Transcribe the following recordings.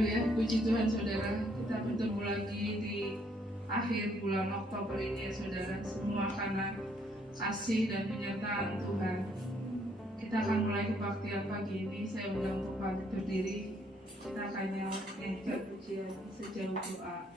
Haleluya, puji Tuhan saudara. Kita bertemu lagi di akhir bulan Oktober ini ya saudara. Semua karena kasih dan penyertaan Tuhan. Kita akan mulai kebaktian pagi ini. Saya undang untuk pagi berdiri. Kita akan nyanyikan pujian sejauh doa.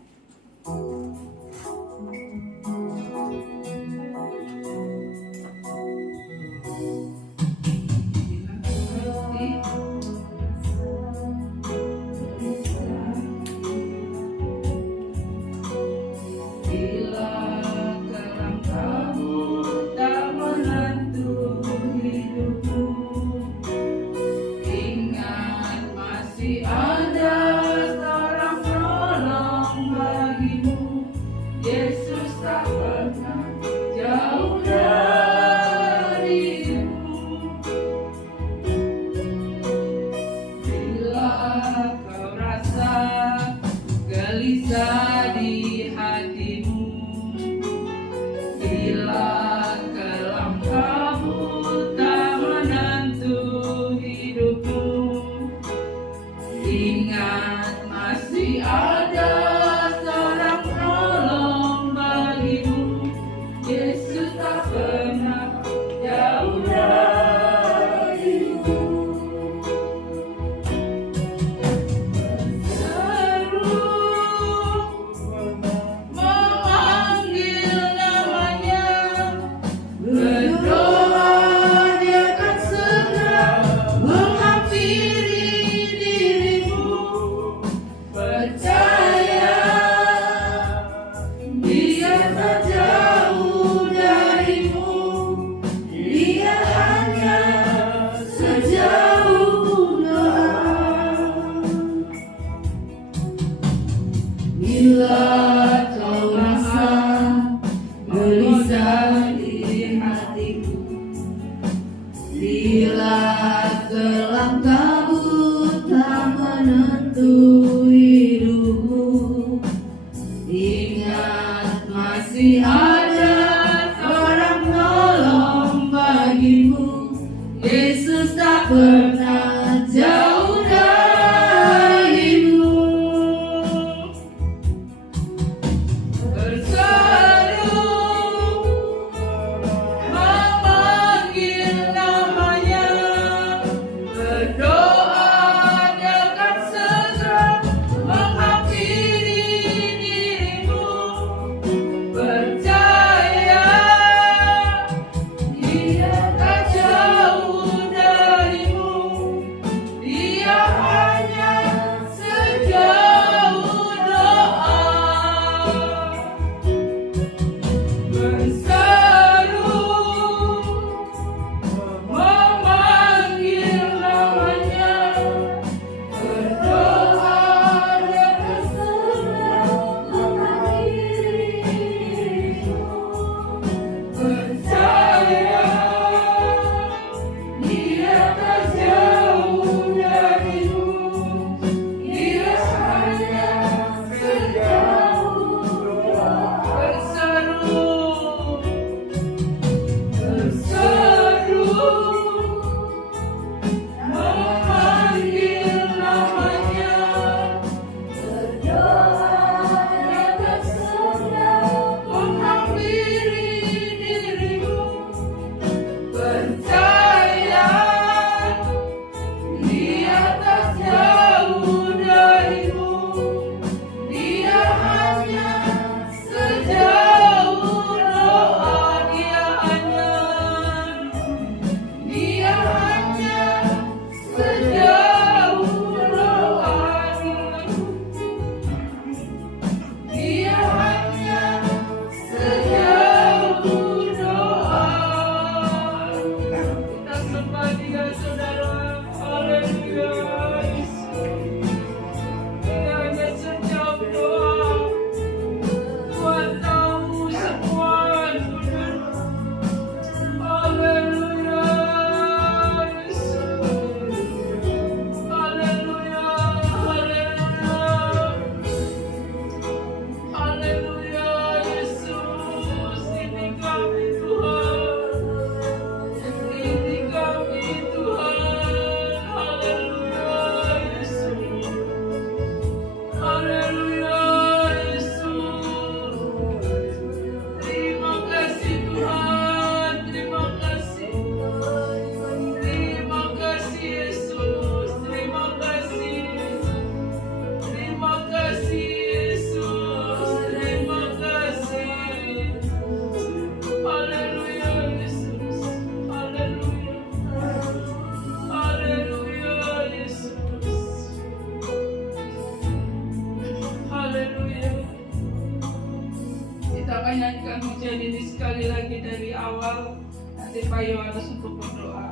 akan nyanyikan pujian ini sekali lagi dari awal. Nanti Pak Yohanes untuk berdoa.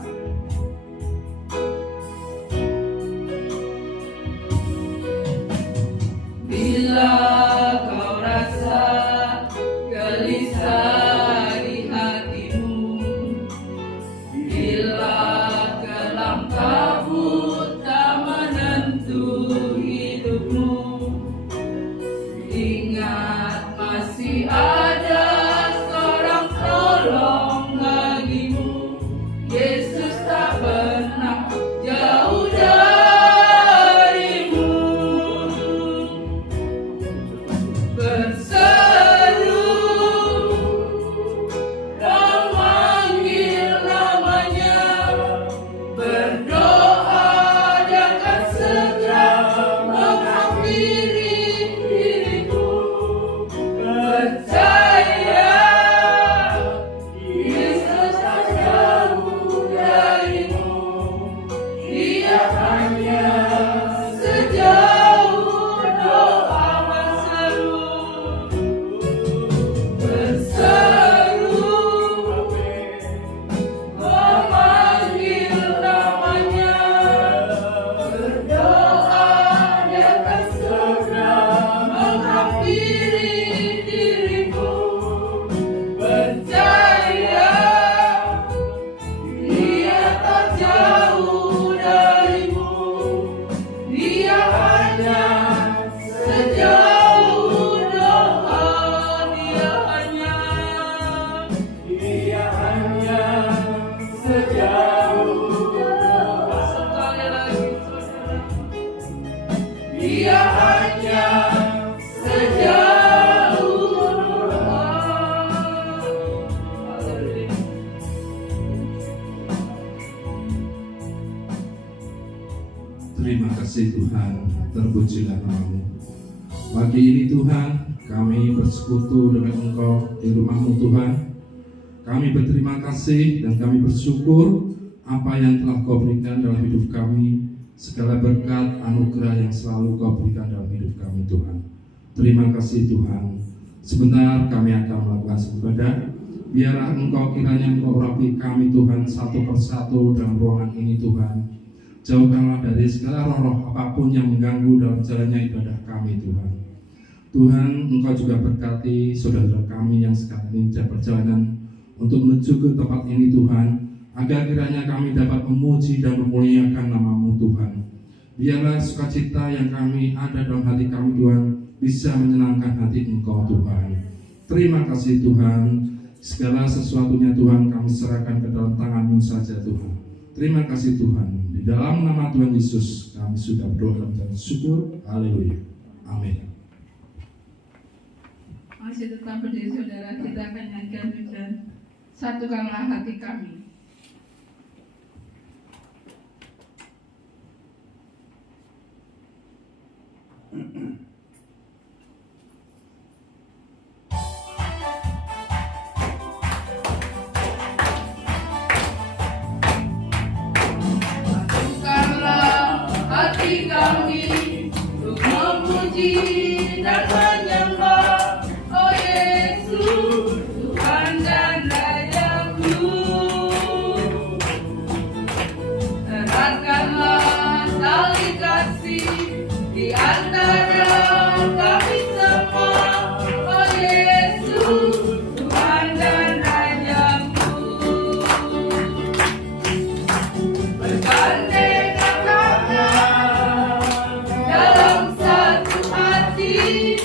Bila kau rasa gelisah di hatimu, bila kelam kabut tak menentu hidupmu, ingat masih ada seorang tolong bagimu. Yesus tak pernah jauh darimu. Berseru dan manggil namanya, berdoa Dia akan segera menghampiri dirimu. Percaya Yesus tak jauh darimu, Dia hanya sejauh doa berseru. Berseru memanggil namanya, berdoa Dia akan segera menghampiri dirimu. Percaya Dia tak jauh darimu, Dia hanya sejauh doa. Dia hanya sejauh doa. Sekali lagi saudara, Dia hanya sejauh doa. Haleluya. Terima kasih Tuhan, terpujilah nama-Mu. Pagi ini Tuhan, kami bersekutu dengan Engkau di rumah-Mu Tuhan. Kami berterima kasih dan kami bersyukur apa yang telah Kau berikan dalam hidup kami, segala berkat anugerah yang selalu Kau berikan dalam hidup kami Tuhan. Terima kasih Tuhan. Sebentar kami akan melakukan ibadah. Biarlah Engkau kiranya Engkau urapi kami Tuhan satu persatu dalam ruangan ini Tuhan. Jauhkanlah dari segala roh-roh apapun yang mengganggu dalam jalannya ibadah kami Tuhan. Tuhan, Engkau juga berkati saudara kami yang sekarang ini dalam perjalanan untuk menuju ke tempat ini Tuhan, agar kiranya kami dapat memuji dan memuliakan nama-Mu Tuhan. Biarlah sukacita yang kami ada dalam hati kami Tuhan bisa menyenangkan hati Engkau Tuhan. Terima kasih Tuhan, segala sesuatunya Tuhan kami serahkan ke dalam tangan-Mu saja Tuhan. Terima kasih Tuhan, di dalam nama Tuhan Yesus kami sudah berdoa dan syukur. Haleluya. Amin. Masih tetap berdiri saudara, kita akan nyanyikan pujian Satukanlah Hati Kami. Satukanlah hati kami untuk memuji dan menyembah, oh Yesus, Tuhan dan Rajaku. Eratkanlah tali kasih di antara kami semua, oh Yesus, Tuhan dan Rajaku. Bergandengan tangan dalam satu hati,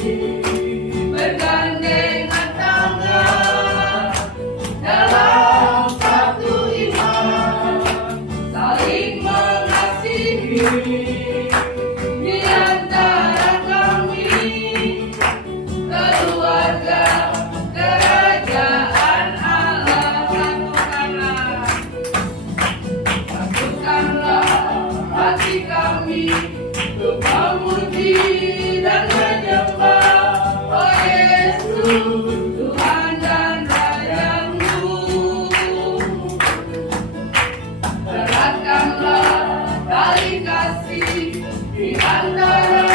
bergandengan tangan dalam satu iman, saling mengasihi di antara kami, keluarga kerajaan Allah. Satukanlah hati kami untuk memuji dan menyembah, oh Yesus, Tuhan dan Rajaku. Eratkanlah tali kasih di antara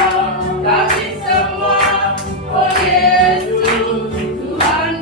kami semua, oh Yesus, Tuhan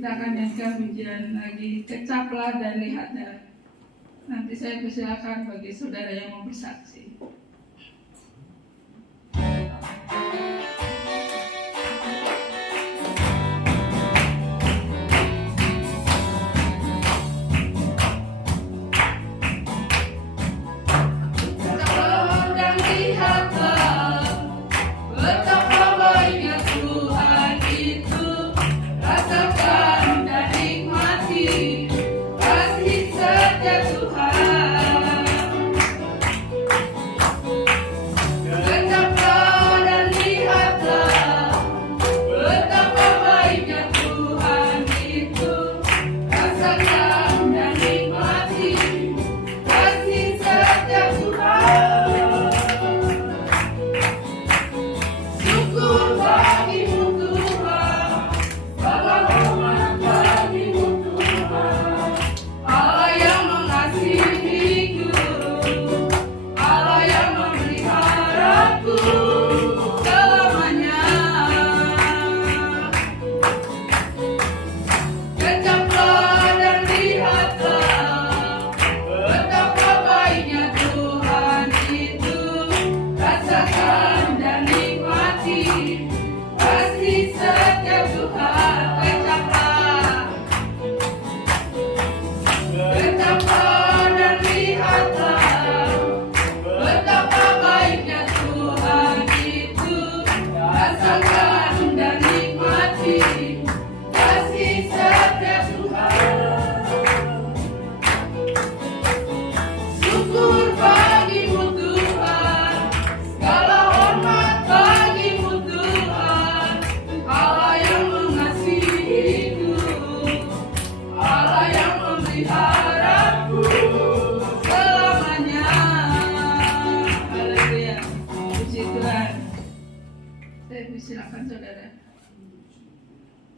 kita akan nyanyikan pujian lagi, Kecaplah dan Lihatlah. Nanti saya persilakan bagi saudara yang mau bersaksi. Silakan saudara,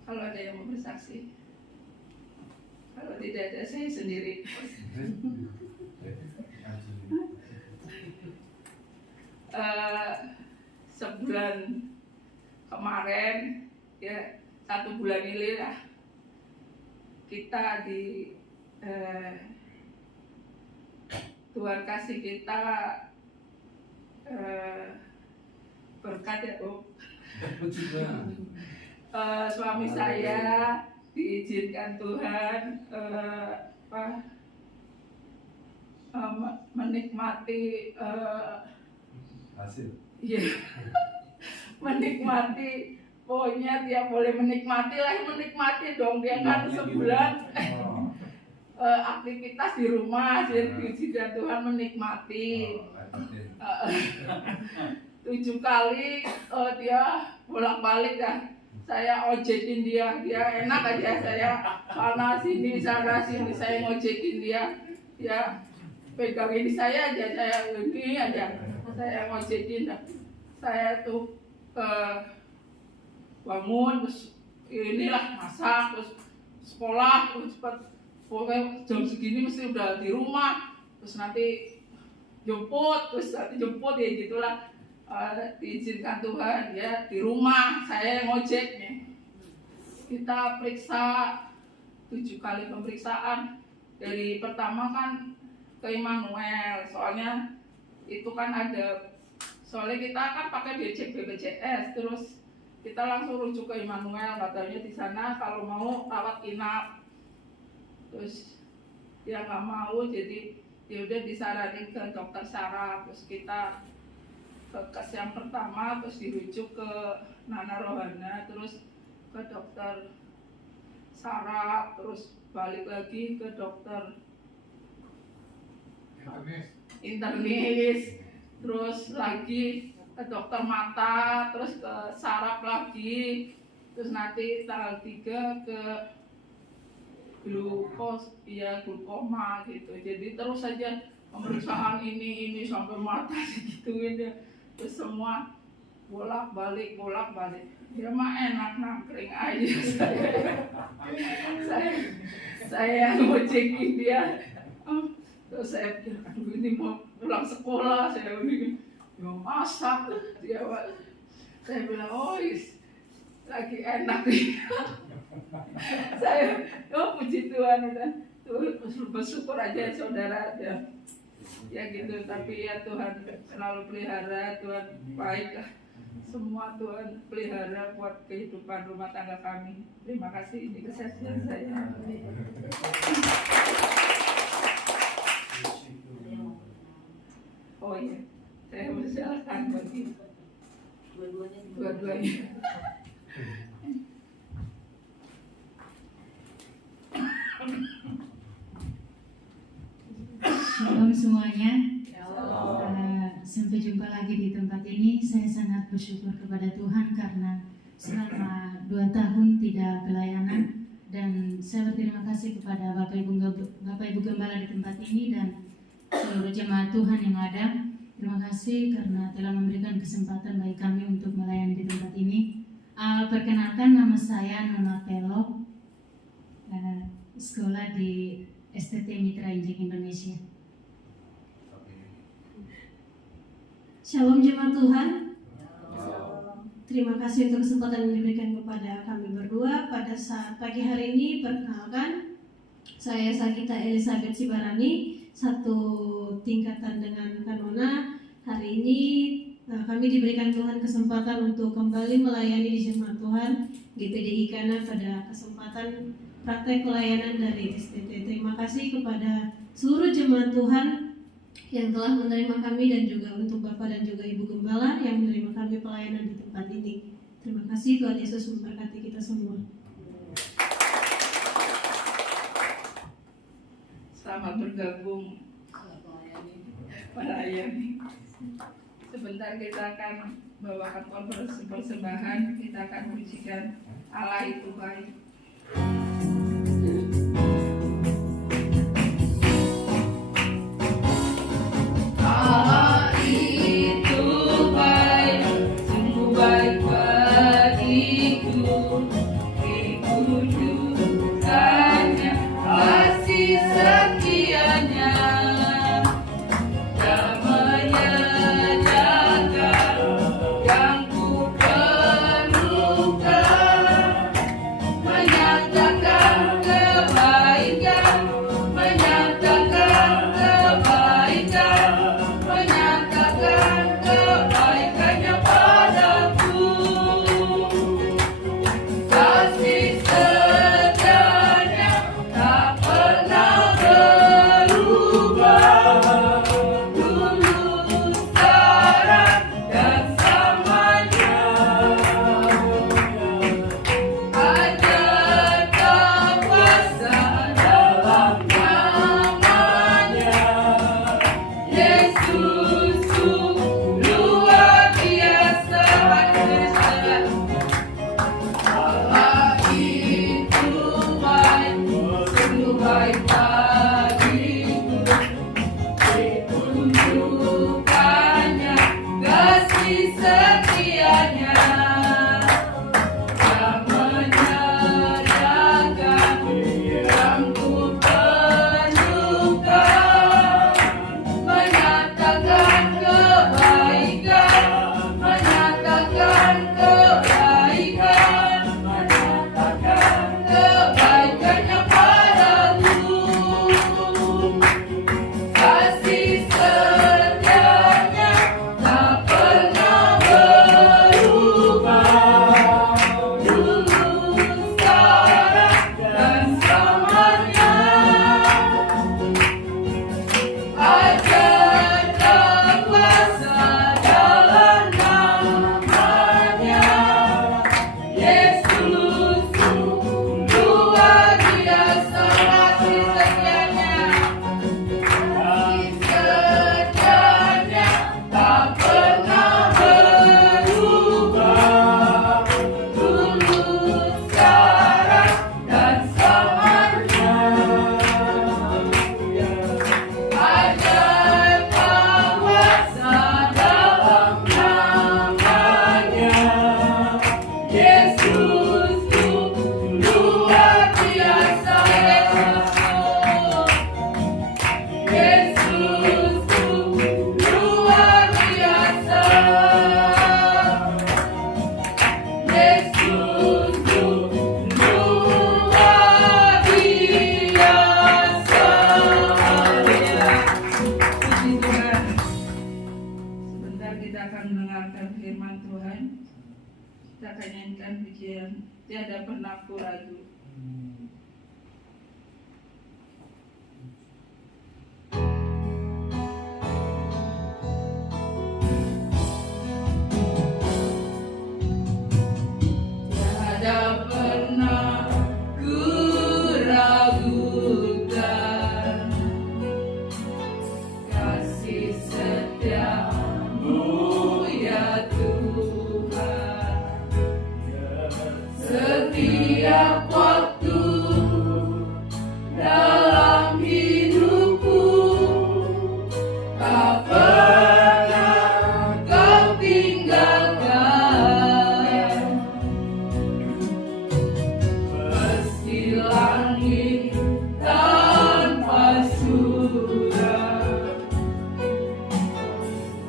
kalau ada yang mau bersaksi. Kalau tidak ada, saya sendiri. Sebulan kemarin, ya 1 bulan ini lah, kita di Tuhan kasih kita berkat ya Om. Suami saya diizinkan Tuhan menikmati hasil. Iya. Menikmati, pokoknya dia boleh menikmati dong, dia kan sebulan aktivitas di rumah, jadi diizinkan Tuhan menikmati. 7 kali dia bolak-balik kan. Saya ojekin dia enak aja, saya sana sini saya ngojekin dia pegang ini saya aja, saya ini aja, saya ngojekin. Saya tuh bangun, terus inilah masak, terus sekolah, terus pokoknya jam segini mesti udah di rumah, terus nanti jemput ya gitulah. Diizinkan Tuhan ya di rumah saya yang ngojek nih. Kita periksa 7 kali pemeriksaan. Dari pertama kan ke Immanuel, soalnya itu kan soalnya kita kan pakai BPJS, terus kita langsung rujuk ke Immanuel, katanya di sana kalau mau rawat inap. Terus dia nggak mau, jadi ya udah disaranin ke dokter saraf. Terus kita ke kes yang pertama, terus dirujuk ke Nana Rohana, terus ke dokter saraf, terus balik lagi ke dokter internis, terus lagi ke dokter mata, terus ke saraf lagi, terus nanti tanggal 3 ke glukoma gitu. Jadi terus saja pemeriksaan ini sampai mata digituin ya. Terus semua bolak-balik. Dia mah enak nangkring aja saya ngojekin dia. Terus saya bilang, aduh ini mau pulang sekolah, saya ini mau masak. Saya bilang, oh lagi enak nih. Saya puji Tuhan udah bersyukur aja saudara ya gitu, tapi ya Tuhan selalu pelihara, Tuhan baik lah. Semua Tuhan pelihara buat kehidupan rumah tangga kami. Terima kasih, ini kesaksian saya. Oh iya, saya persilakan bagi dua-duanya. Shalom semuanya. Sampai jumpa lagi di tempat ini. Saya sangat bersyukur kepada Tuhan karena selama 2 tahun tidak pelayanan, dan saya berterima kasih kepada Bapak Ibu Gembala di tempat ini dan seluruh jemaat Tuhan yang ada. Terima kasih karena telah memberikan kesempatan bagi kami untuk melayani di tempat ini. Perkenalkan, nama saya Nona Pelo, sekolah di STT Mitra Injing Indonesia. Shalom jemaat Tuhan. Terima kasih untuk kesempatan yang diberikan kepada kami berdua pada saat pagi hari ini. Perkenalkan, saya Sakita Elizabeth Sibarani, satu tingkatan dengan Kanona. Hari ini kami diberikan Tuhan kesempatan untuk kembali melayani di jemaat Tuhan GPDI Kana pada kesempatan praktek pelayanan dari STT. Terima kasih kepada seluruh jemaat Tuhan yang telah menerima kami, dan juga untuk Bapak dan juga Ibu Gembala yang menerima kami pelayanan di tempat ini. Terima kasih, Tuhan Yesus memberkati kita semua. Selamat bergabung melayani. Sebentar kita akan bawakan konferensi persembahan, kita akan pujikan Allah itu baik. Allah itu baik, sungguh baik bagiku. Kekudusannya, kasih setianya, damai-Nya jaga yang ku perlukan, menyatakan tiada pernah ku ragu. Tiada pernah ku ragukan kasih setiamu ya Tuhan. Setiap waktu dalam hidupku tak pernah kau tinggalkan. Meski langit tanpa surut,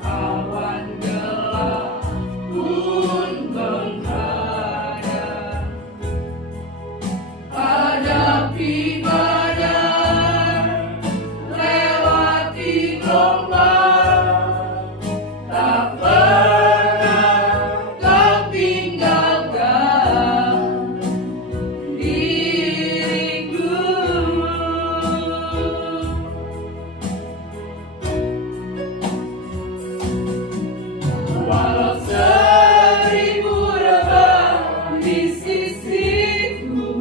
awan gelap pun menghadap. Hadapi badai, lewati gelombang, tak pernah kau tinggalkan diriku. Walau seribu rebah di sisiku,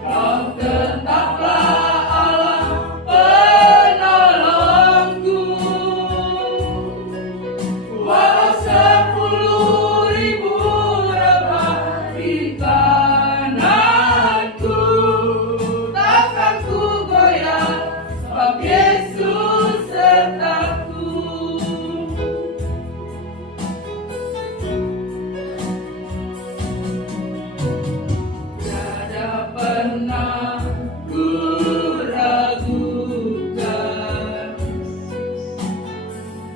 Kau tetaplah Allah penolongku. Walau 10.000 rebah di kananku, takkan ku goyah, sebab Yesus sertaku. Tiada pernah ku ragukan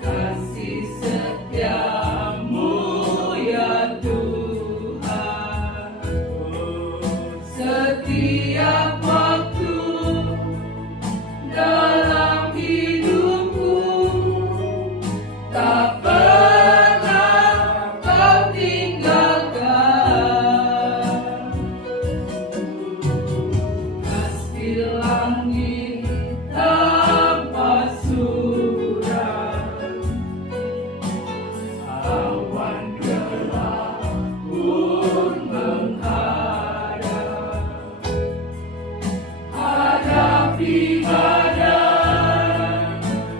kasih setiamu ya Tuhan. Setiap waktu dalam hidupku tak pernah kau tinggalkan. Meski langit tanpa surut, awan gelap pun menghadap. Hadapi badai,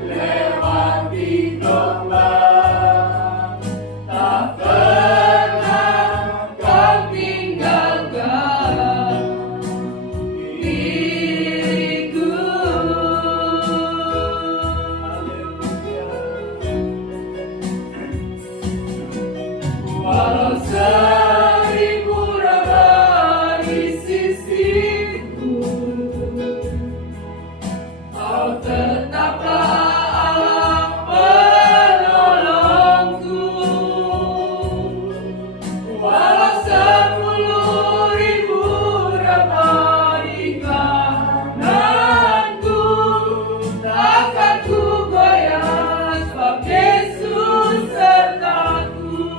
lewati gelombang, tak pernah kau tinggalkan diriku. Walau 1000 rebah di sisiku, Kau tetaplah Allah penolongku. Walau 10.000 rebah di kananku, takkan ku goyah, sebab Yesus sertaku.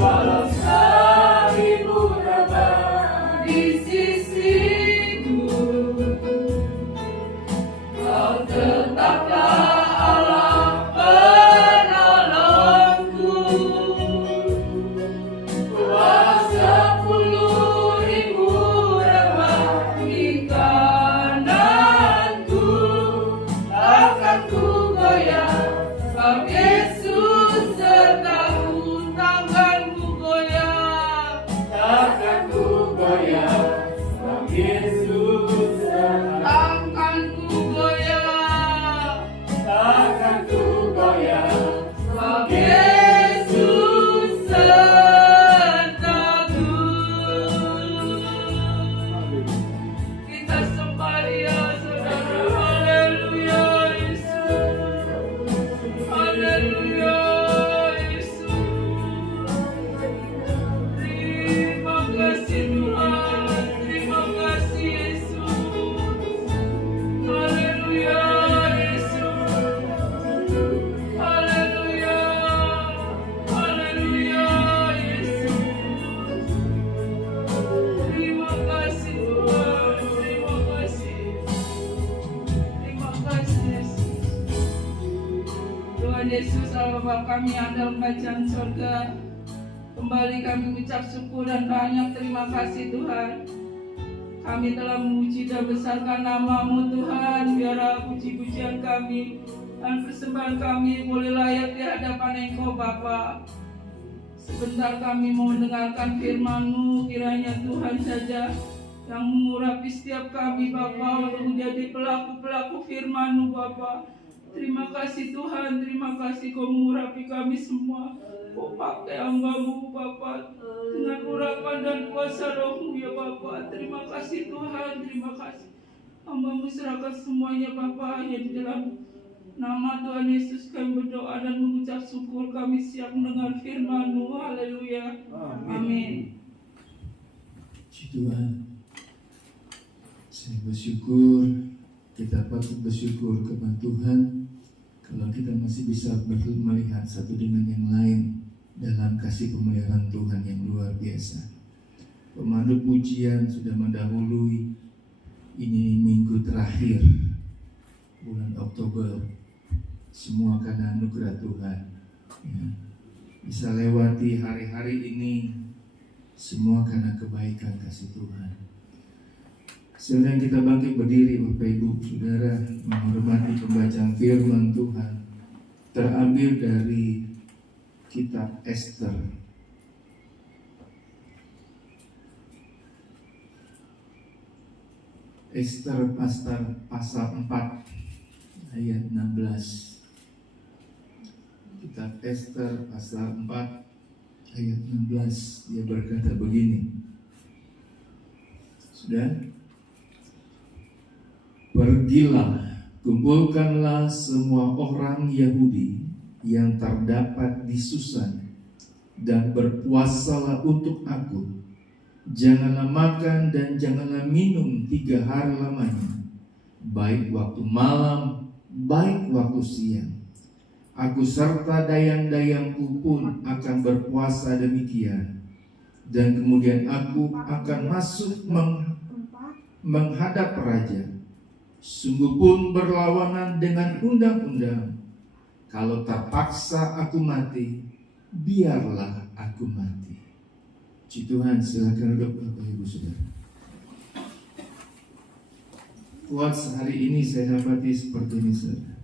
Walau 1000 rebah di sisiku, Kau tetaplah Allah penolongku. Walau 10.000 rebah di kananku, takkan ku goyah, sebab Yesus sertaku. Takkan ku goyah, Bapa kami yang dalam kerajaan surga. Kembali kami mengucap syukur dan banyak terima kasih Tuhan. Kami telah memuji dan besarkan nama-Mu Tuhan. Biarlah puji-pujian kami dan persembahan kami boleh layak di hadapan Engkau Bapa. Sebentar kami mau mendengarkan firman-Mu, kiranya Tuhan saja yang mengurapi setiap kami Bapa untuk menjadi pelaku-pelaku firman-Mu Bapa. Terima kasih Tuhan, terima kasih Kau mengurapi kami semua. Kau pakai hamba-Mu Bapa dengan urapan dan kuasa Roh-Mu ya Bapa. Terima kasih Tuhan, terima kasih. Hamba-Mu serahkan semuanya Bapa hanya di dalam nama Tuhan Yesus kami berdoa dan mengucap syukur. Kami siap mendengar firman-Mu. Haleluya. Amin. Puji Tuhan. Saya bersyukur, kita patut bersyukur kepada Tuhan kalau kita masih bisa melihat satu dengan yang lain dalam kasih pemeliharaan Tuhan yang luar biasa. Pemandu pujian sudah mendahului, ini minggu terakhir bulan Oktober, semua karena anugerah Tuhan ya. Bisa lewati hari-hari ini semua karena kebaikan kasih Tuhan. Sekarang kita bangkit berdiri Bapak Ibu Saudara, menghormati pembacaan firman Tuhan terambil dari kitab Ester. Ester pasal 4 ayat 16. Kitab Ester pasal 4 ayat 16, dia berkata begini. Sudah? Pergilah, kumpulkanlah semua orang Yahudi yang terdapat di Susan dan berpuasalah untuk aku. Janganlah makan dan janganlah minum 3 hari lamanya, baik waktu malam, baik waktu siang. Aku serta dayang-dayangku pun akan berpuasa demikian. Dan kemudian aku akan masuk menghadap raja. Sungguh pun berlawanan dengan undang-undang. Kalau terpaksa aku mati, biarlah aku mati. Puji Tuhan, silakan duduk Bapak Ibu Saudara. Kuat sehari ini saya dapati seperti ini saudara.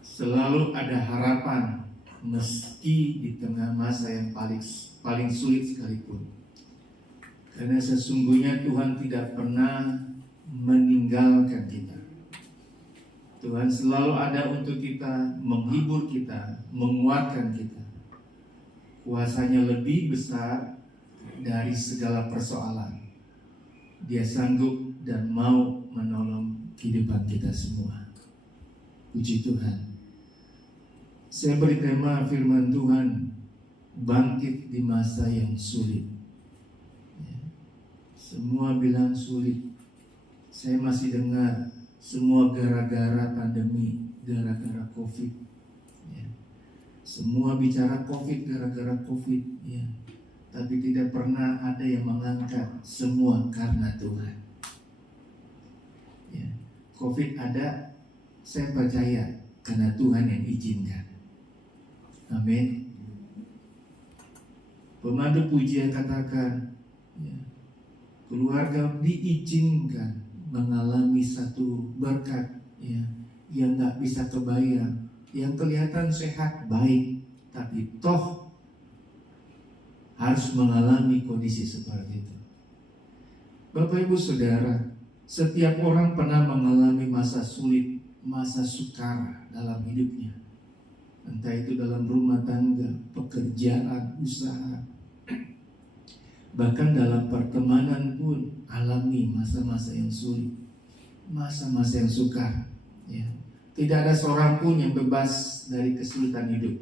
Selalu ada harapan meski di tengah masa yang paling sulit sekalipun. Karena sesungguhnya Tuhan tidak pernah meninggalkan kita. Tuhan selalu ada untuk kita, menghibur kita, menguatkan kita. Kuasanya lebih besar dari segala persoalan. Dia sanggup dan mau menolong kehidupan kita semua. Puji Tuhan. Saya beri tema firman Tuhan, bangkit di masa yang sulit. Semua bilang sulit. Saya masih dengar semua gara-gara pandemi, gara-gara COVID. Ya. Semua bicara COVID, gara-gara COVID. Ya. Tapi tidak pernah ada yang mengangkat semua karena Tuhan. Ya. COVID ada, saya percaya karena Tuhan yang izinkan. Amin. Pemandu pujian katakan, ya, keluarga diizinkan mengalami satu berkat ya, yang gak bisa kebayang, yang kelihatan sehat baik, tapi toh harus mengalami kondisi seperti itu. Bapak Ibu Saudara, setiap orang pernah mengalami masa sulit, masa sukar dalam hidupnya. Entah itu dalam rumah tangga, pekerjaan, usaha, bahkan dalam pertemanan pun alami masa-masa yang sulit, masa-masa yang sukar. Ya. Tidak ada seorang pun yang bebas dari kesulitan hidup.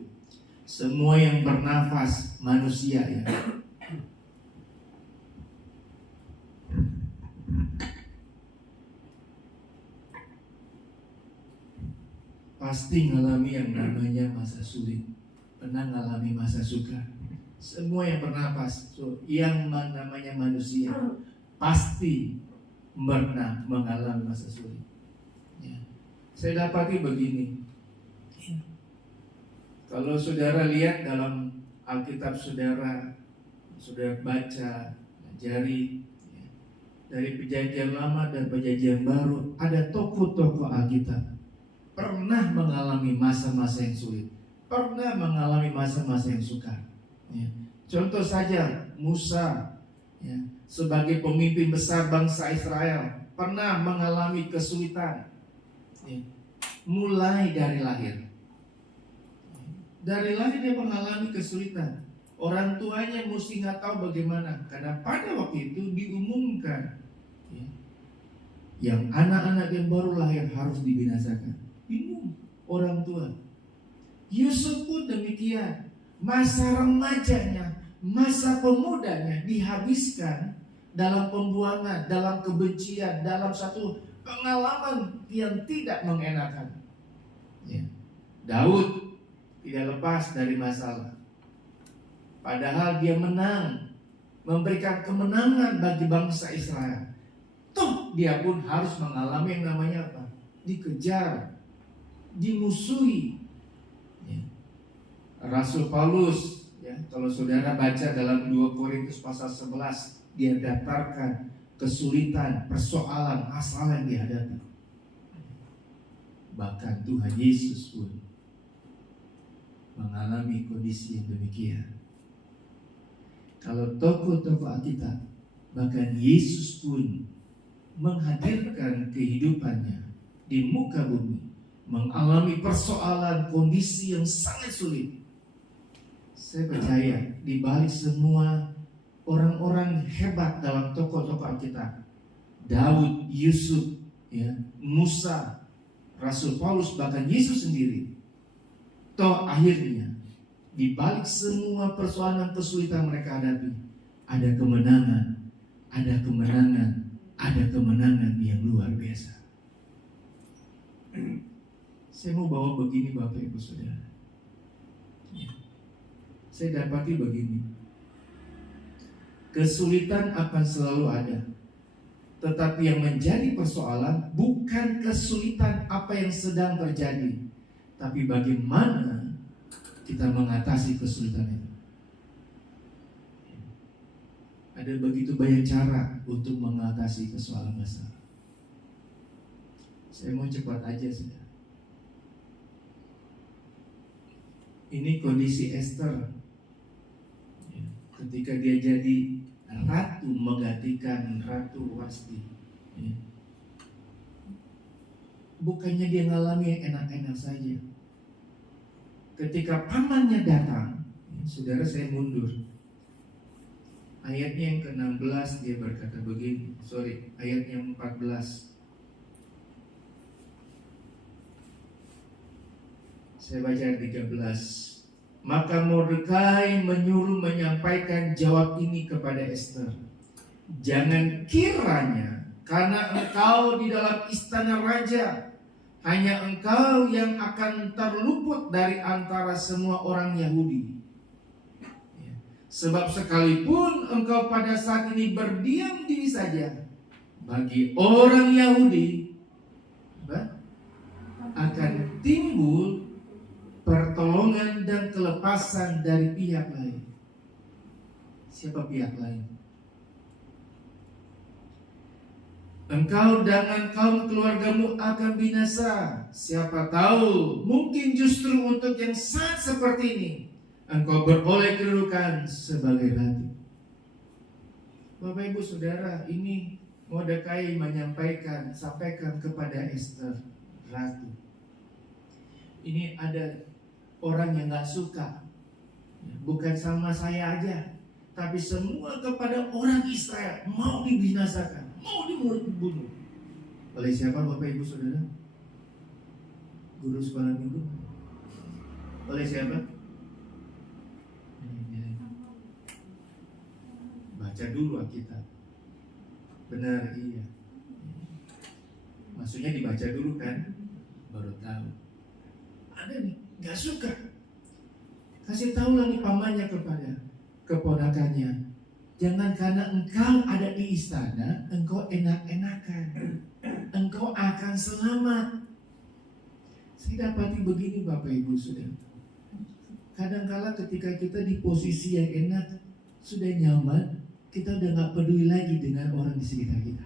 Semua yang bernafas manusia ya. Pasti mengalami yang namanya masa sulit, pernah mengalami masa sukar. Semua yang bernafas, yang namanya manusia, pasti pernah mengalami masa sulit. Ya. Saya dapati begini. Kalau saudara lihat dalam Alkitab saudara baca, pelajari dari perjanjian lama dan perjanjian baru, ada tokoh-tokoh Alkitab pernah mengalami masa-masa yang sulit, pernah mengalami masa-masa yang sukar. Contoh saja Musa, sebagai pemimpin besar bangsa Israel, pernah mengalami kesulitan, mulai dari lahir. Dari lahir dia mengalami kesulitan. Orang tuanya mesti nggak tahu bagaimana, karena pada waktu itu diumumkan yang anak-anak yang baru lahir harus dibinasakan. Bingung orang tua. Yusuf pun demikian. Masa remajanya, masa pemudanya dihabiskan dalam pembuangan, dalam kebencian, dalam satu pengalaman yang tidak mengenakan. Daud tidak lepas dari masalah. Padahal dia menang, memberikan kemenangan bagi bangsa Israel. Toh dia pun harus mengalami yang namanya apa? Dikejar, dimusuhi. Rasul Paulus, kalau saudara baca dalam 2 Korintus pasal 11, dia daftarkan kesulitan, persoalan, masalah yang dihadapi. Bahkan Tuhan Yesus pun mengalami kondisi yang demikian. Kalau tokoh-tokoh Alkitab, bahkan Yesus pun menghadirkan kehidupannya di muka bumi, mengalami persoalan, kondisi yang sangat sulit. Saya percaya di balik semua orang-orang hebat dalam tokoh-tokoh Alkitab, Daud, Yusuf, Musa, Rasul Paulus, bahkan Yesus sendiri, toh akhirnya di balik semua persoalan kesulitan mereka hadapi, ada kemenangan, ada kemenangan, ada kemenangan yang luar biasa. Saya mau bawa begini Bapak Ibu Saudara. Saya dapati begini. Kesulitan akan selalu ada. Tetapi yang menjadi persoalan bukan kesulitan apa yang sedang terjadi, tapi bagaimana kita mengatasi kesulitan itu. Ada begitu banyak cara untuk mengatasi persoalan masalah. Saya mau cepat aja sudah. Ini kondisi Esther ketika dia jadi ratu menggantikan Ratu Wasti. Bukannya dia ngalami yang enak-enak saja. Ketika pamannya datang, saudara, saya mundur. Ayatnya yang ke-16 dia berkata begini. Ayatnya yang 14. Saya baca 13. Maka Mordekai menyuruh menyampaikan jawab ini kepada Esther. Jangan kiranya karena engkau di dalam istana raja, hanya engkau yang akan terluput dari antara semua orang Yahudi. Sebab sekalipun engkau pada saat ini berdiam diri saja, bagi orang Yahudi akan timbul pertolongan dan kelepasan dari pihak lain. Siapa pihak lain? Engkau dan kaum keluargamu akan binasa. Siapa tahu, mungkin justru untuk yang saat seperti ini engkau beroleh kedudukan sebagai ratu. Bapak Ibu Saudara, ini Mordekai sampaikan kepada Esther, ratu. Ini ada orang yang gak suka, bukan sama saya aja, tapi semua kepada orang Israel mau dibinasakan, mau dibunuh. Oleh siapa Bapak Ibu Saudara? Guru sekolah minggu? Oleh siapa? Baca dulu Alkitab. Benar, iya. Maksudnya dibaca dulu kan, baru tahu. Ada nih, gak suka. Kasih tahu lagi pamannya kepada keponakannya. Jangan karena engkau ada di istana, engkau enak-enakan. Engkau akan selamat. Saya dapati begini Bapak Ibu Saudara. Kadangkala ketika kita di posisi yang enak, sudah nyaman, kita udah gak peduli lagi dengan orang di sekitar kita.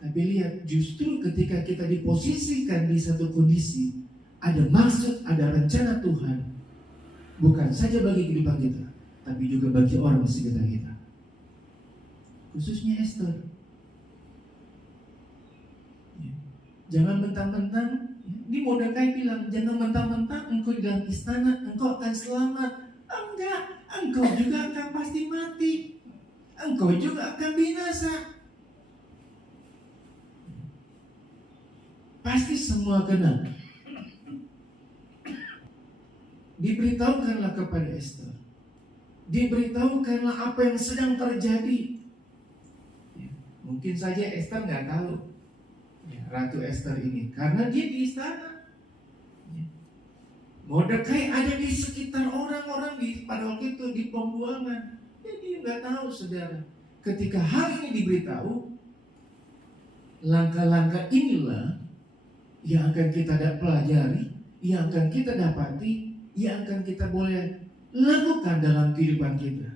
Tapi lihat, justru ketika kita diposisikan di satu kondisi, ada maksud, ada rencana Tuhan, bukan saja bagi kehidupan kita, tapi juga bagi orang di sekitar kita. Khususnya Esther. Jangan mentang-mentang, ini Mordekai bilang, jangan mentang-mentang engkau di dalam istana, engkau akan selamat. Enggak, engkau juga akan pasti mati. Engkau juga akan binasa. Pasti semua kena. Diberitahukanlah kepada Esther. Diberitahukanlah apa yang sedang terjadi. Mungkin saja Esther nggak tahu. Ratu Esther ini karena dia di istana. Mordekai ada di sekitar orang-orang pada waktu itu di pembuangan. Jadi nggak tahu saudara. Ketika hal ini diberitahu, langkah-langkah inilah yang akan kita pelajari, yang akan kita dapati, yang akan kita boleh lakukan dalam kehidupan kita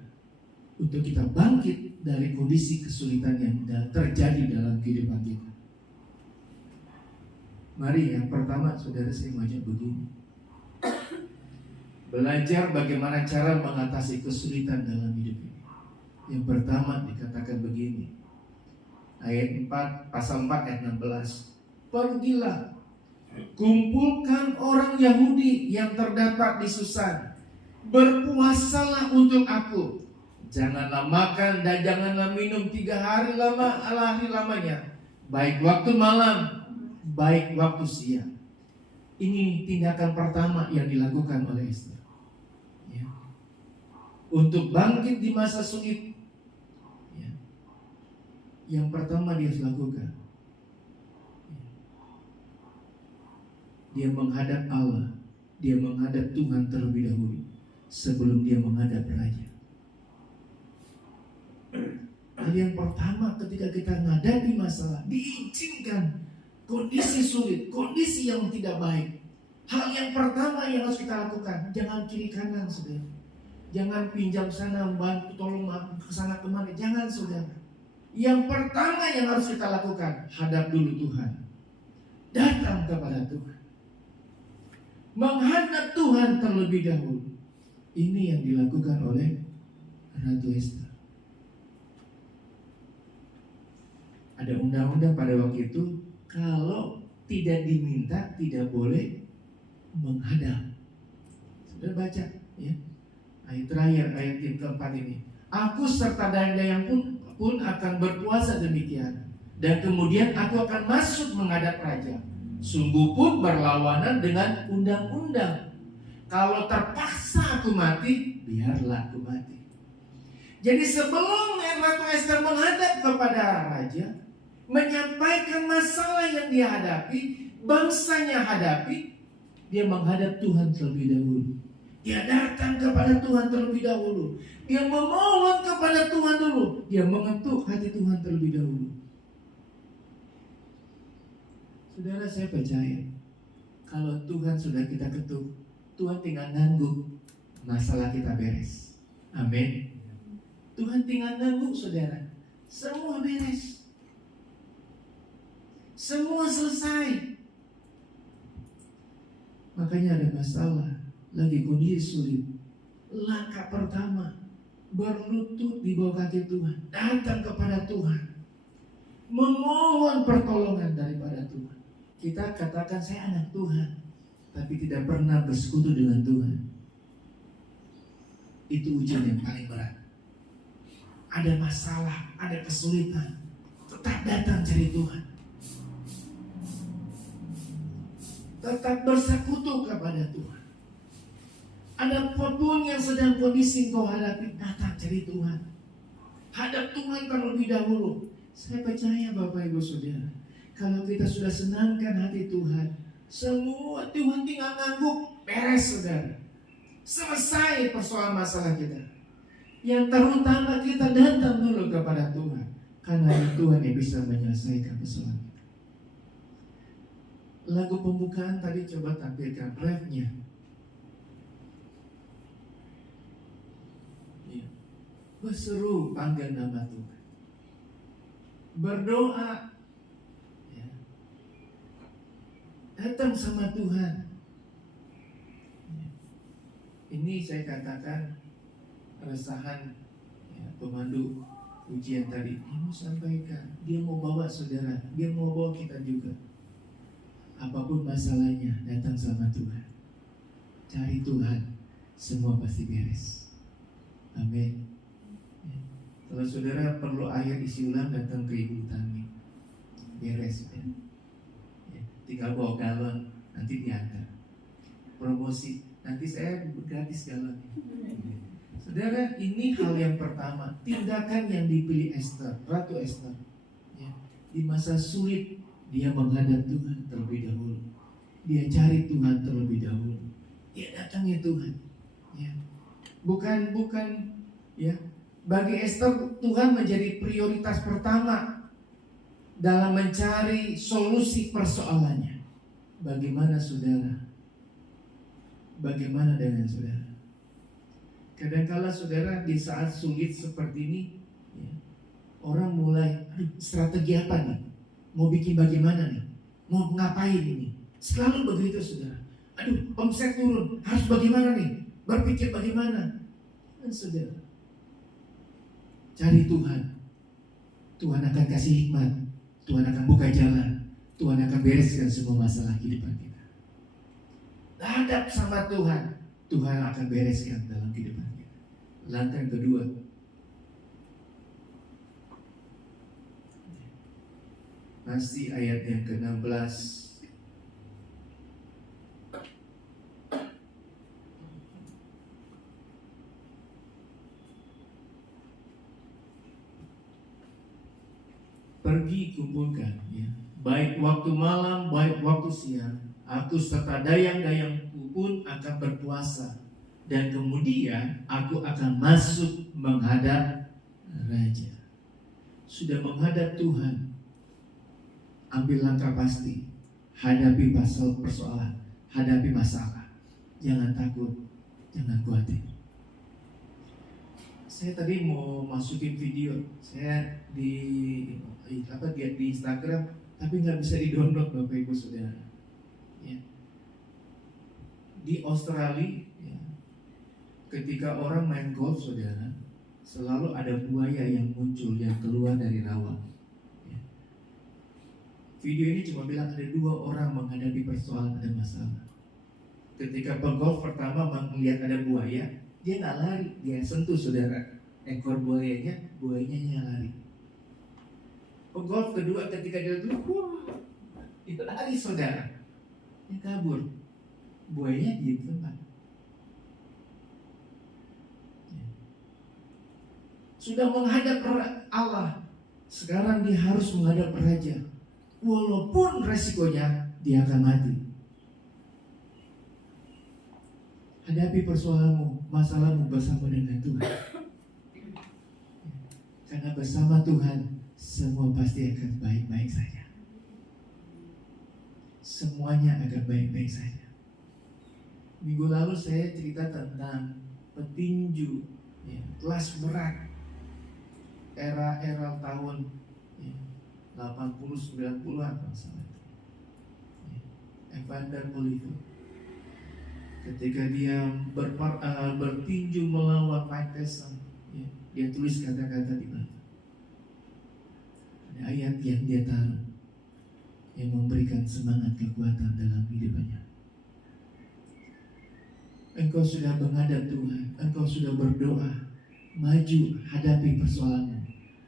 untuk kita bangkit dari kondisi kesulitan yang terjadi dalam kehidupan kita. Mari yang pertama saudara saya ngajak begini. Belajar bagaimana cara mengatasi kesulitan dalam hidup ini. Yang pertama dikatakan begini. Ayat 4, pasal 4 ayat 16. Pergilah, kumpulkan orang Yahudi yang terdapat di Susan. Berpuasalah untuk aku. Janganlah makan dan janganlah minum 3 hari lamanya. Baik waktu malam, baik waktu siang. Ini tindakan pertama yang dilakukan oleh Esther ya. Untuk bangkit di masa sulit ya. Yang pertama dia harus lakukan ya. Dia menghadap Allah. Dia menghadap Tuhan terlebih dahulu sebelum dia menghadap raja. Jadi yang pertama ketika kita menghadapi masalah, diizinkan kondisi sulit, kondisi yang tidak baik. Hal yang pertama yang harus kita lakukan, jangan kiri kanan saudara. Jangan pinjam sana, bantu tolong ke sana kemana, jangan saudara. Yang pertama yang harus kita lakukan, hadap dulu Tuhan. Datang kepada Tuhan. Menghadap Tuhan terlebih dahulu. Ini yang dilakukan oleh Ratu Esther. Ada undang-undang pada waktu itu, kalau tidak diminta tidak boleh menghadap. Sudah baca ya. Ayat terakhir, ayat yang keempat ini. Aku serta dayang-dayang pun akan berpuasa demikian. Dan kemudian aku akan masuk menghadap raja. Sungguh pun berlawanan dengan undang-undang. Kalau terpaksa aku mati, biarlah aku mati. Jadi sebelum Ratu Esther menghadap kepada raja, menyampaikan masalah yang dia hadapi, bangsanya hadapi, dia menghadap Tuhan terlebih dahulu. Dia datang kepada Tuhan terlebih dahulu. Dia memohon kepada Tuhan dulu. Dia mengetuk hati Tuhan terlebih dahulu. Saudara, saya percaya kalau Tuhan sudah kita ketuk, Tuhan tinggal nanggung masalah kita beres. Amin. Tuhan tinggal nanggung saudara. Semua beres. Semua selesai. Makanya ada masalah, lagi kondisi sulit. Langkah pertama, berlutut di bawah kaki Tuhan, datang kepada Tuhan, memohon pertolongan daripada Tuhan. Kita katakan saya anak Tuhan, tapi tidak pernah bersekutu dengan Tuhan. Itu ujian yang paling berat. Ada masalah, ada kesulitan, tetap datang cari Tuhan. Tetap bersekutu kepada Tuhan. Ada apapun yang sedang kondisi kau hadapi, datang cari Tuhan. Hadap Tuhan terlebih dahulu. Saya percaya Bapak Ibu Saudara, kalau kita sudah senangkan hati Tuhan, semua Tuhan tinggal ngangguk, beres saudara. Selesai persoalan masalah kita. Yang terutama kita datang dulu kepada Tuhan, karena Tuhan yang bisa menyelesaikan persoalan kita. lagu pembukaan tadi coba tampilkan refnya. Ya. Berseru panggil nama Tuhan, berdoa, ya. Datang sama Tuhan. Ya. Ini saya katakan resahan, ya, pemandu ujian tadi. Dia mau sampaikan, dia mau bawa saudara, dia mau bawa kita juga. Apapun masalahnya, datang sama Tuhan, cari Tuhan, semua pasti beres. Amin. Ya. Kalau saudara perlu air isi ulang, datang ke Ibu Tami, beres. Ya. Ya. Tinggal bawa galon, nanti diantar. Promosi, nanti saya gratis galon. Saudara, ini hal yang pertama, tindakan yang dipilih Esther, Ratu Esther. Ya. Di masa sulit, dia menghadap Tuhan terlebih dahulu. Dia cari Tuhan terlebih dahulu. Dia datangi Tuhan. Ya. Bukan ya. Bagi Esther, Tuhan menjadi prioritas pertama dalam mencari solusi persoalannya. Bagaimana saudara? Bagaimana dengan saudara? Kadang-kala saudara di saat sulit seperti ini, ya, orang mulai, aduh, strategi apa nih? Mau bikin bagaimana nih? Mau ngapain ini? Selalu begitu saudara. Aduh, omset turun, harus bagaimana nih? Berpikir bagaimana? Dan saudara, cari Tuhan. Tuhan akan kasih hikmat. Tuhan akan buka jalan. Tuhan akan bereskan semua masalah kehidupan kita. Hadap sama Tuhan. Tuhan akan bereskan dalam kehidupan kita. Langkah yang kedua, masih ayat yang ke-16. Pergi kumpulkan, ya, baik waktu malam, baik waktu siang. Aku serta dayang-dayangku pun akan berpuasa, dan kemudian aku akan masuk menghadap Raja. Sudah menghadap Tuhan, ambil langkah pasti. Hadapi persoalan, hadapi masalah. Jangan takut, jangan khawatir. Saya tadi mau masukin video saya di Instagram, tapi nggak bisa di-download Bapak Ibu Saudara. Ya. Di Australia, ya, ketika orang main golf saudara, selalu ada buaya yang muncul, yang keluar dari rawa. Ya. Video ini cuma bilang ada 2 orang menghadapi persoalan, ada masalah. Ketika pegolf pertama melihat ada buaya, dia nggak lari, dia sentuh saudara ekor buayanya lari. Pegolf kedua ketika dia duduk, wah, itu lari saudara. Dia kabur, buayanya di tempat. Ya. Sudah menghadap Allah, sekarang dia harus menghadap Raja. Walaupun resikonya dia akan mati. Hadapi persoalanmu, masalahmu bersama dengan Tuhan. Karena bersama Tuhan, semua pasti akan baik-baik saja. Semuanya akan baik-baik saja. Minggu lalu saya cerita tentang petinju, ya, kelas berat era tahun, ya, 80-90-an masalah itu. Ya, Evander Holyfield. Ketika dia bertinju melawan Mike Tyson, ya, dia tulis kata-kata di mana? Ada ayat yang dia taruh yang memberikan semangat kekuatan dalam hidupnya. Engkau sudah menghadap Tuhan, engkau sudah berdoa, maju hadapi persoalanmu,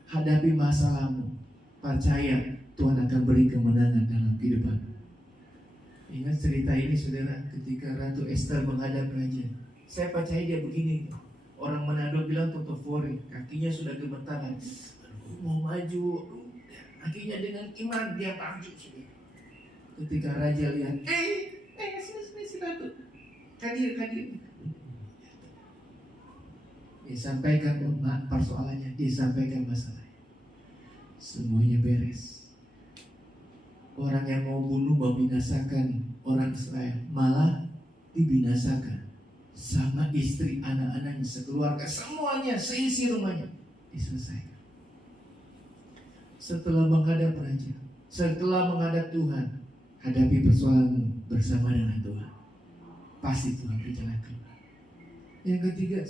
hadapi masalahmu. Percaya Tuhan akan beri kemenangan dalam kehidupanmu. Ingat cerita ini saudara, ketika Ratu Esther menghadap raja. Saya percaya dia begini. Orang Manado bilang totofori, kakinya sudah gemetaran. Mau maju, akhirnya dengan iman dia maju. Ketika raja lihat, sini Ratu, kadir. Dia sampaikan persoalannya, dia sampaikan masalahnya. Semuanya beres. orang yang mau bunuh, membinasakan orang Israel, malah dibinasakan sama istri, anak-anaknya, sekeluarga, semuanya, seisi rumahnya diselesaikan. Setelah menghadap Raja, setelah menghadap Tuhan, hadapi persoalanmu bersama dengan Tuhan, pasti Tuhan berjalan keluar. Yang ketiga,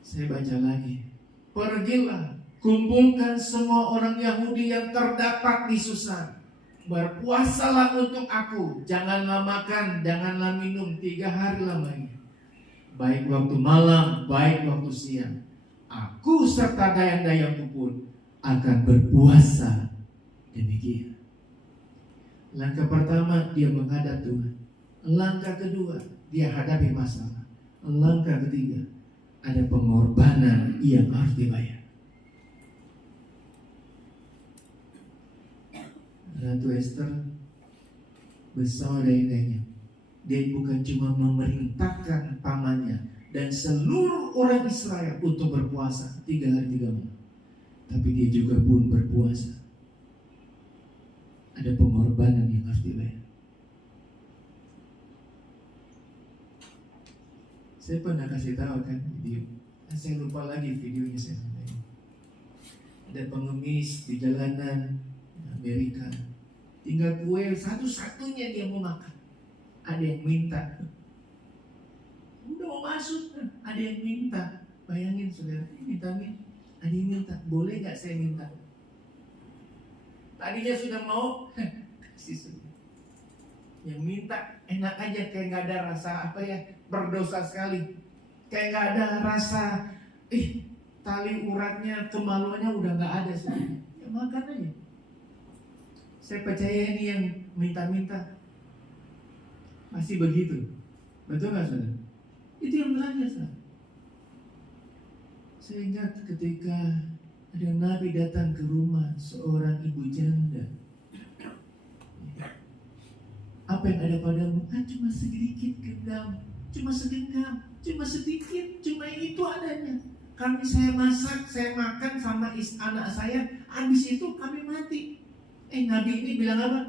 saya baca lagi, pergilah, kumpulkan semua orang Yahudi yang terdapat di Susan, berpuasalah untuk aku, janganlah makan, janganlah minum 3 hari lamanya, baik waktu malam, baik waktu siang. Aku serta dayang-dayangku pun akan berpuasa demikian. Langkah pertama, dia menghadap Tuhan. Langkah kedua, dia hadapi masalah. Langkah ketiga, ada pengorbanan yang harus dibayar. Ratu Esther bersama dayang-dayangnya, dia bukan cuma memerintahkan pamannya dan seluruh orang Israel untuk berpuasa 3 hari 3 malam, tapi dia juga pun berpuasa. Ada pengorbanan yang harus dibayar. Saya pernah kasih tahu kan video, saya lupa lagi videonya saya. Ada pengemis di jalanan Amerika, tinggal kue satu-satunya dia mau makan. Ada yang minta, udah mau masuk, ada yang minta. Bayangin saudara, minta, ada yang minta, boleh nggak saya minta? Tadinya sudah mau, kasih saudara. Yang minta enak aja, kayak nggak ada rasa apa ya, berdosa sekali, kayak nggak ada rasa, tali uratnya, kemaluannya udah nggak ada saudara. Ya makan aja. Saya percaya ini yang minta-minta masih begitu, betul nggak saudara? Itu yang belajar saudara. Saya ingat ketika ada nabi datang ke rumah seorang ibu janda. Apa yang ada padamu? Cuma sedikit genggam, cuma segenggam, cuma sedikit, cuma itu adanya. Kami saya masak, saya makan sama anak saya, habis itu kami mati. Nabi ini bilang apa?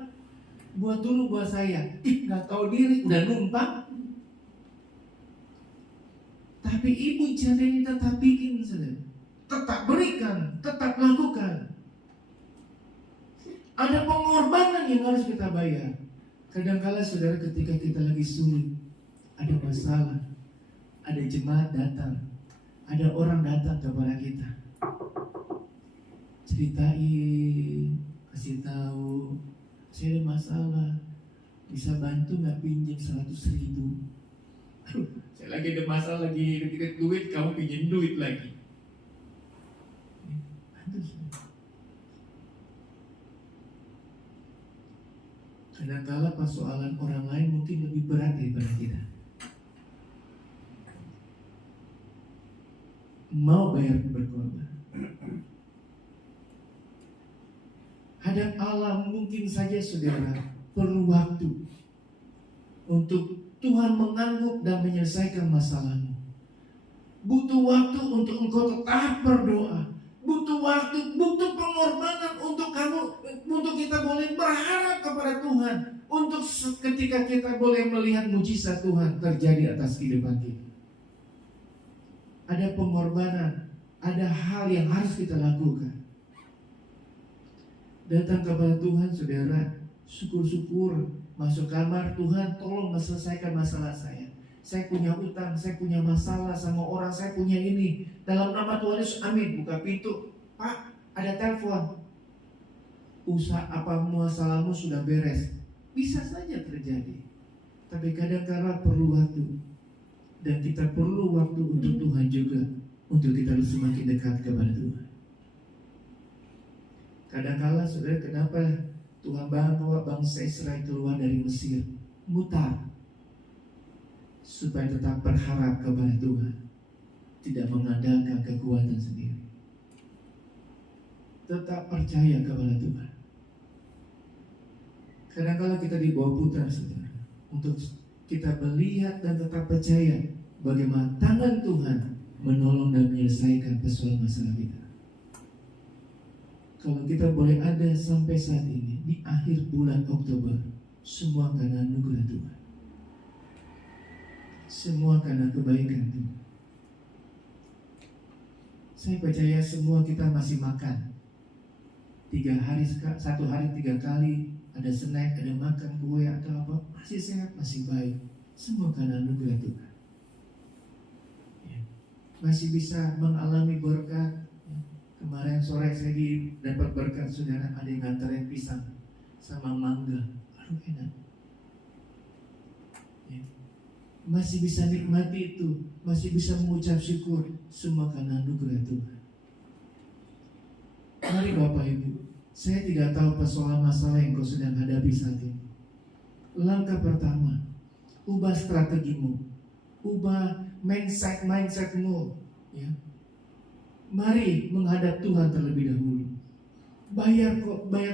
Buat dulu buat saya. Nggak tahu diri, udah numpang. Tapi ibu janda ini tetap bikin, saudara. Tetap berikan, tetap lakukan. Ada pengorbanan yang harus kita bayar. Kadang-kala saudara, ketika kita lagi sulit, ada masalah, ada jemaat datang, ada orang datang kepada kita, ceritain, kasih tahu, saya ada masalah, bisa bantu nggak, pinjam 100.000. Saya lagi ada masalah, lagi dikit duit, kamu pinjam duit lagi. Bantu. Kadang-kala persoalan orang lain mungkin lebih berat daripada kita. Mau bayar berkorban. Hadap Allah mungkin saja saudara perlu waktu untuk Tuhan mengangguk dan menyelesaikan masalahmu. Butuh waktu untuk engkau tetap berdoa. Butuh waktu, butuh pengorbanan untuk kamu, untuk kita boleh berharap kepada Tuhan, untuk ketika kita boleh melihat mujizat Tuhan terjadi atas kehidupan kita. Ada pengorbanan, ada hal yang harus kita lakukan. Datang kepada Tuhan, saudara, syukur-syukur, masuk kamar, Tuhan tolong selesaikan masalah saya. Saya punya utang, saya punya masalah sama orang, saya punya ini. Dalam nama Tuhan Yesus, amin. Buka pintu, Pak, ada telepon. Usaha apa masalahmu sudah beres. Bisa saja terjadi. Tapi kadang-kadang perlu waktu. Dan kita perlu waktu untuk Tuhan juga, untuk kita semakin dekat kepada Tuhan. Kadang-kadang saudara, kenapa Tuhan bawa bangsa Israel keluar dari Mesir? Mutar. Supaya tetap berharap kepada Tuhan, tidak mengandalkan kekuatan sendiri, tetap percaya kepada Tuhan. Kadang-kadang kita dibawa putar, saudara, untuk kita melihat dan tetap percaya bagaimana tangan Tuhan menolong dan menyelesaikan persoalan masalah kita. Kalau kita boleh ada sampai saat ini di akhir bulan Oktober, semua karena anugerah Tuhan. Semua karena kebaikan Tuhan. Saya percaya semua kita masih makan. 1 hari 3 kali, ada snack, ada makan kue atau apa, masih sehat, masih baik. Semua karena anugerah Tuhan. Ya. Masih bisa mengalami berkat. Kemarin sore saya dapat berkat saudara, ada yang nganterin pisang sama mangga, aduh enak. Ya. Masih bisa nikmati itu, masih bisa mengucap syukur, semua karena anugerah Tuhan. Mari Bapak Ibu, saya tidak tahu persoalan masalah yang kau sedang hadapi saat ini. Langkah pertama, ubah strategimu, ubah mindsetmu, ya. Mari menghadap Tuhan terlebih dahulu. Bayar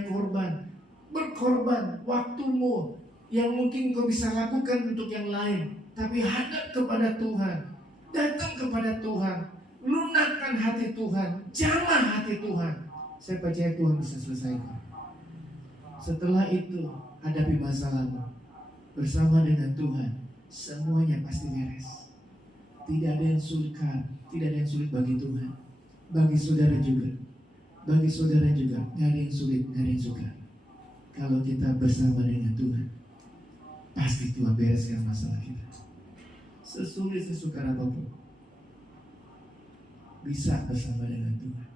korban, berkorban waktumu yang mungkin kau bisa lakukan untuk yang lain, tapi hadap kepada Tuhan, datang kepada Tuhan, lunakkan hati Tuhan, jamah hati Tuhan. Saya percaya Tuhan bisa selesaikan. Setelah itu, hadapi masalahmu bersama dengan Tuhan, semuanya pasti beres. Tidak ada yang sukar, tidak ada yang sulit bagi Tuhan. Bagi saudara juga, nggak ada yang sulit, nggak ada yang sukar. Kalau kita bersama dengan Tuhan, pasti Tuhan bereskan masalah kita. Sesulit sesukar apapun, bisa bersama dengan Tuhan.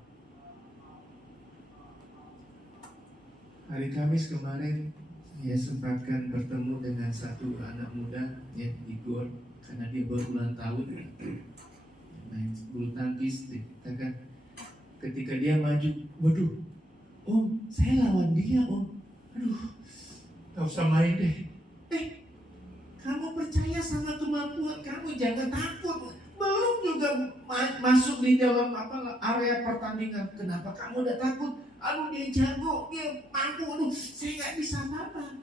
Hari Kamis kemarin saya sempatkan bertemu dengan satu anak muda ya di GOR, karena dia baru ulang tahun main bulu tangkis. Dikatakan ketika dia maju, waduh, Om, saya lawan dia, Om. Aduh, gak usah main deh. Kamu percaya sama kemampuan kamu, jangan takut. Belum juga masuk di dalam area pertandingan, kenapa kamu udah takut? Aduh, dia jago, dia mampu. Aduh, saya gak bisa apa-apa.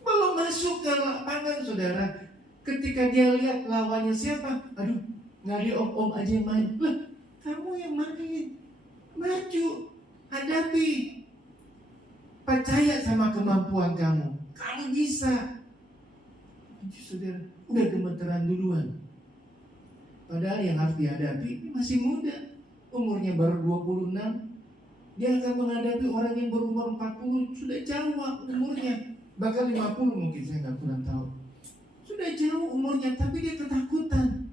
Belum masuk ke lapangan, saudara. Ketika dia lihat lawannya siapa, aduh, gak ada om aja yang main. Lah, kamu yang main, maju, hadapi, percaya sama kemampuan kamu. Kamu bisa. Saudara, udah gemeteran duluan. Padahal yang harus dihadapi masih muda, umurnya baru 26. Dia akan menghadapi orang yang berumur 40, sudah jauh umurnya, bahkan 50 mungkin, saya nggak kurang tahu. Sudah jauh umurnya, tapi dia ketakutan.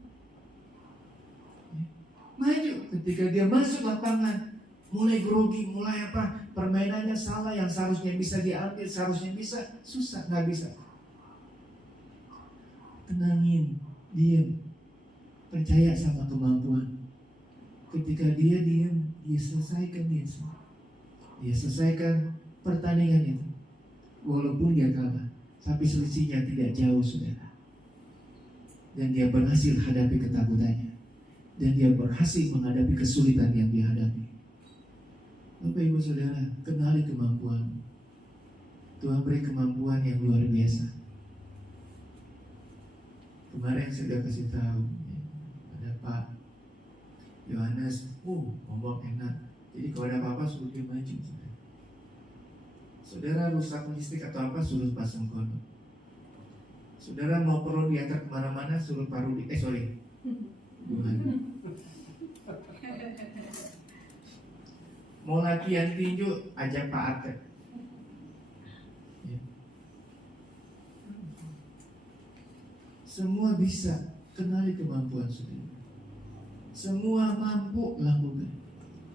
Maju, ketika dia masuk lapangan, mulai grogi, mulai permainannya salah, yang seharusnya bisa diambil, seharusnya bisa, susah, nggak bisa. Tenangin, diam, percaya sama kemampuan. Ketika dia diam, dia selesaikan dia selesaikan pertandingan itu. Walaupun dia kalah, tapi selisihnya tidak jauh, saudara. Dan dia berhasil hadapi ketakutannya, dan dia berhasil menghadapi kesulitan yang dihadapi. Bapak Ibu Saudara, kenali kemampuan. Tuhan beri kemampuan yang luar biasa. Kemarin saya sudah kasih tahu, ada Pak Yohanes, ngomong enak. Jadi kalau ada apa-apa suruh dia maju. Saudara rusak listrik atau apa, suruh pasang kono. Saudara mau perlu diantar kemana-mana, suruh Pak Rudi. Bukan. Mau latihan tinju, ajak Pak Atek. Ya. Semua bisa, kenali kemampuan saudara. Semua mampu lakukan.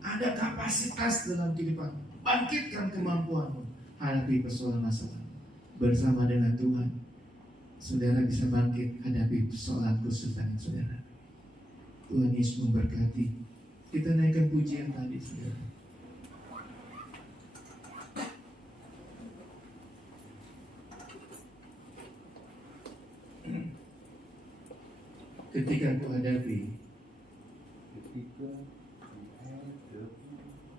Ada kapasitas dalam kehidupan. Bangkitkan kemampuanmu, hadapi persoalan masalah. Bersama dengan Tuhan, saudara bisa bangkit hadapi persoalan kesulitan saudara. Tuhan Yesus memberkati. Kita naikkan pujian tadi, saudara. Ketika aku hadapi,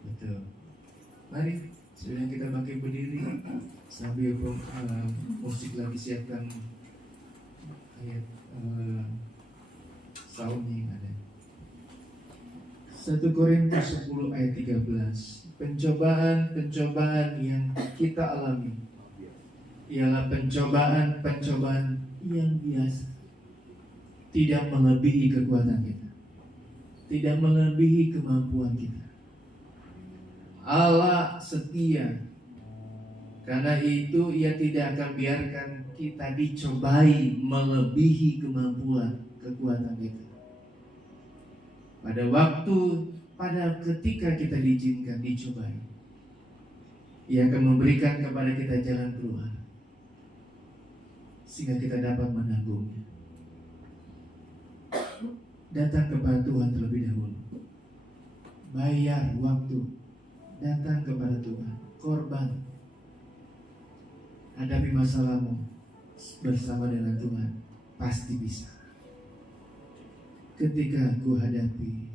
betul. Mari, sebelum kita bangkit berdiri sambil musik lagi siapkan ayat Psalmnya yang ada. 1 Korintus 10 ayat 13. Pencobaan-pencobaan yang kita alami ialah pencobaan-pencobaan yang biasa, tidak melebihi kekuatan kita, tidak melebihi kemampuan kita. Allah setia, karena itu Ia tidak akan biarkan kita dicobai melebihi kemampuan kekuatan kita. Pada ketika kita diizinkan dicobai, Ia akan memberikan kepada kita jalan keluar, sehingga kita dapat menanggungnya. Datang kepada Tuhan terlebih dahulu, bayar waktu, datang kepada Tuhan, korban, hadapi masalahmu bersama dengan Tuhan, pasti bisa. Ketika ku hadapi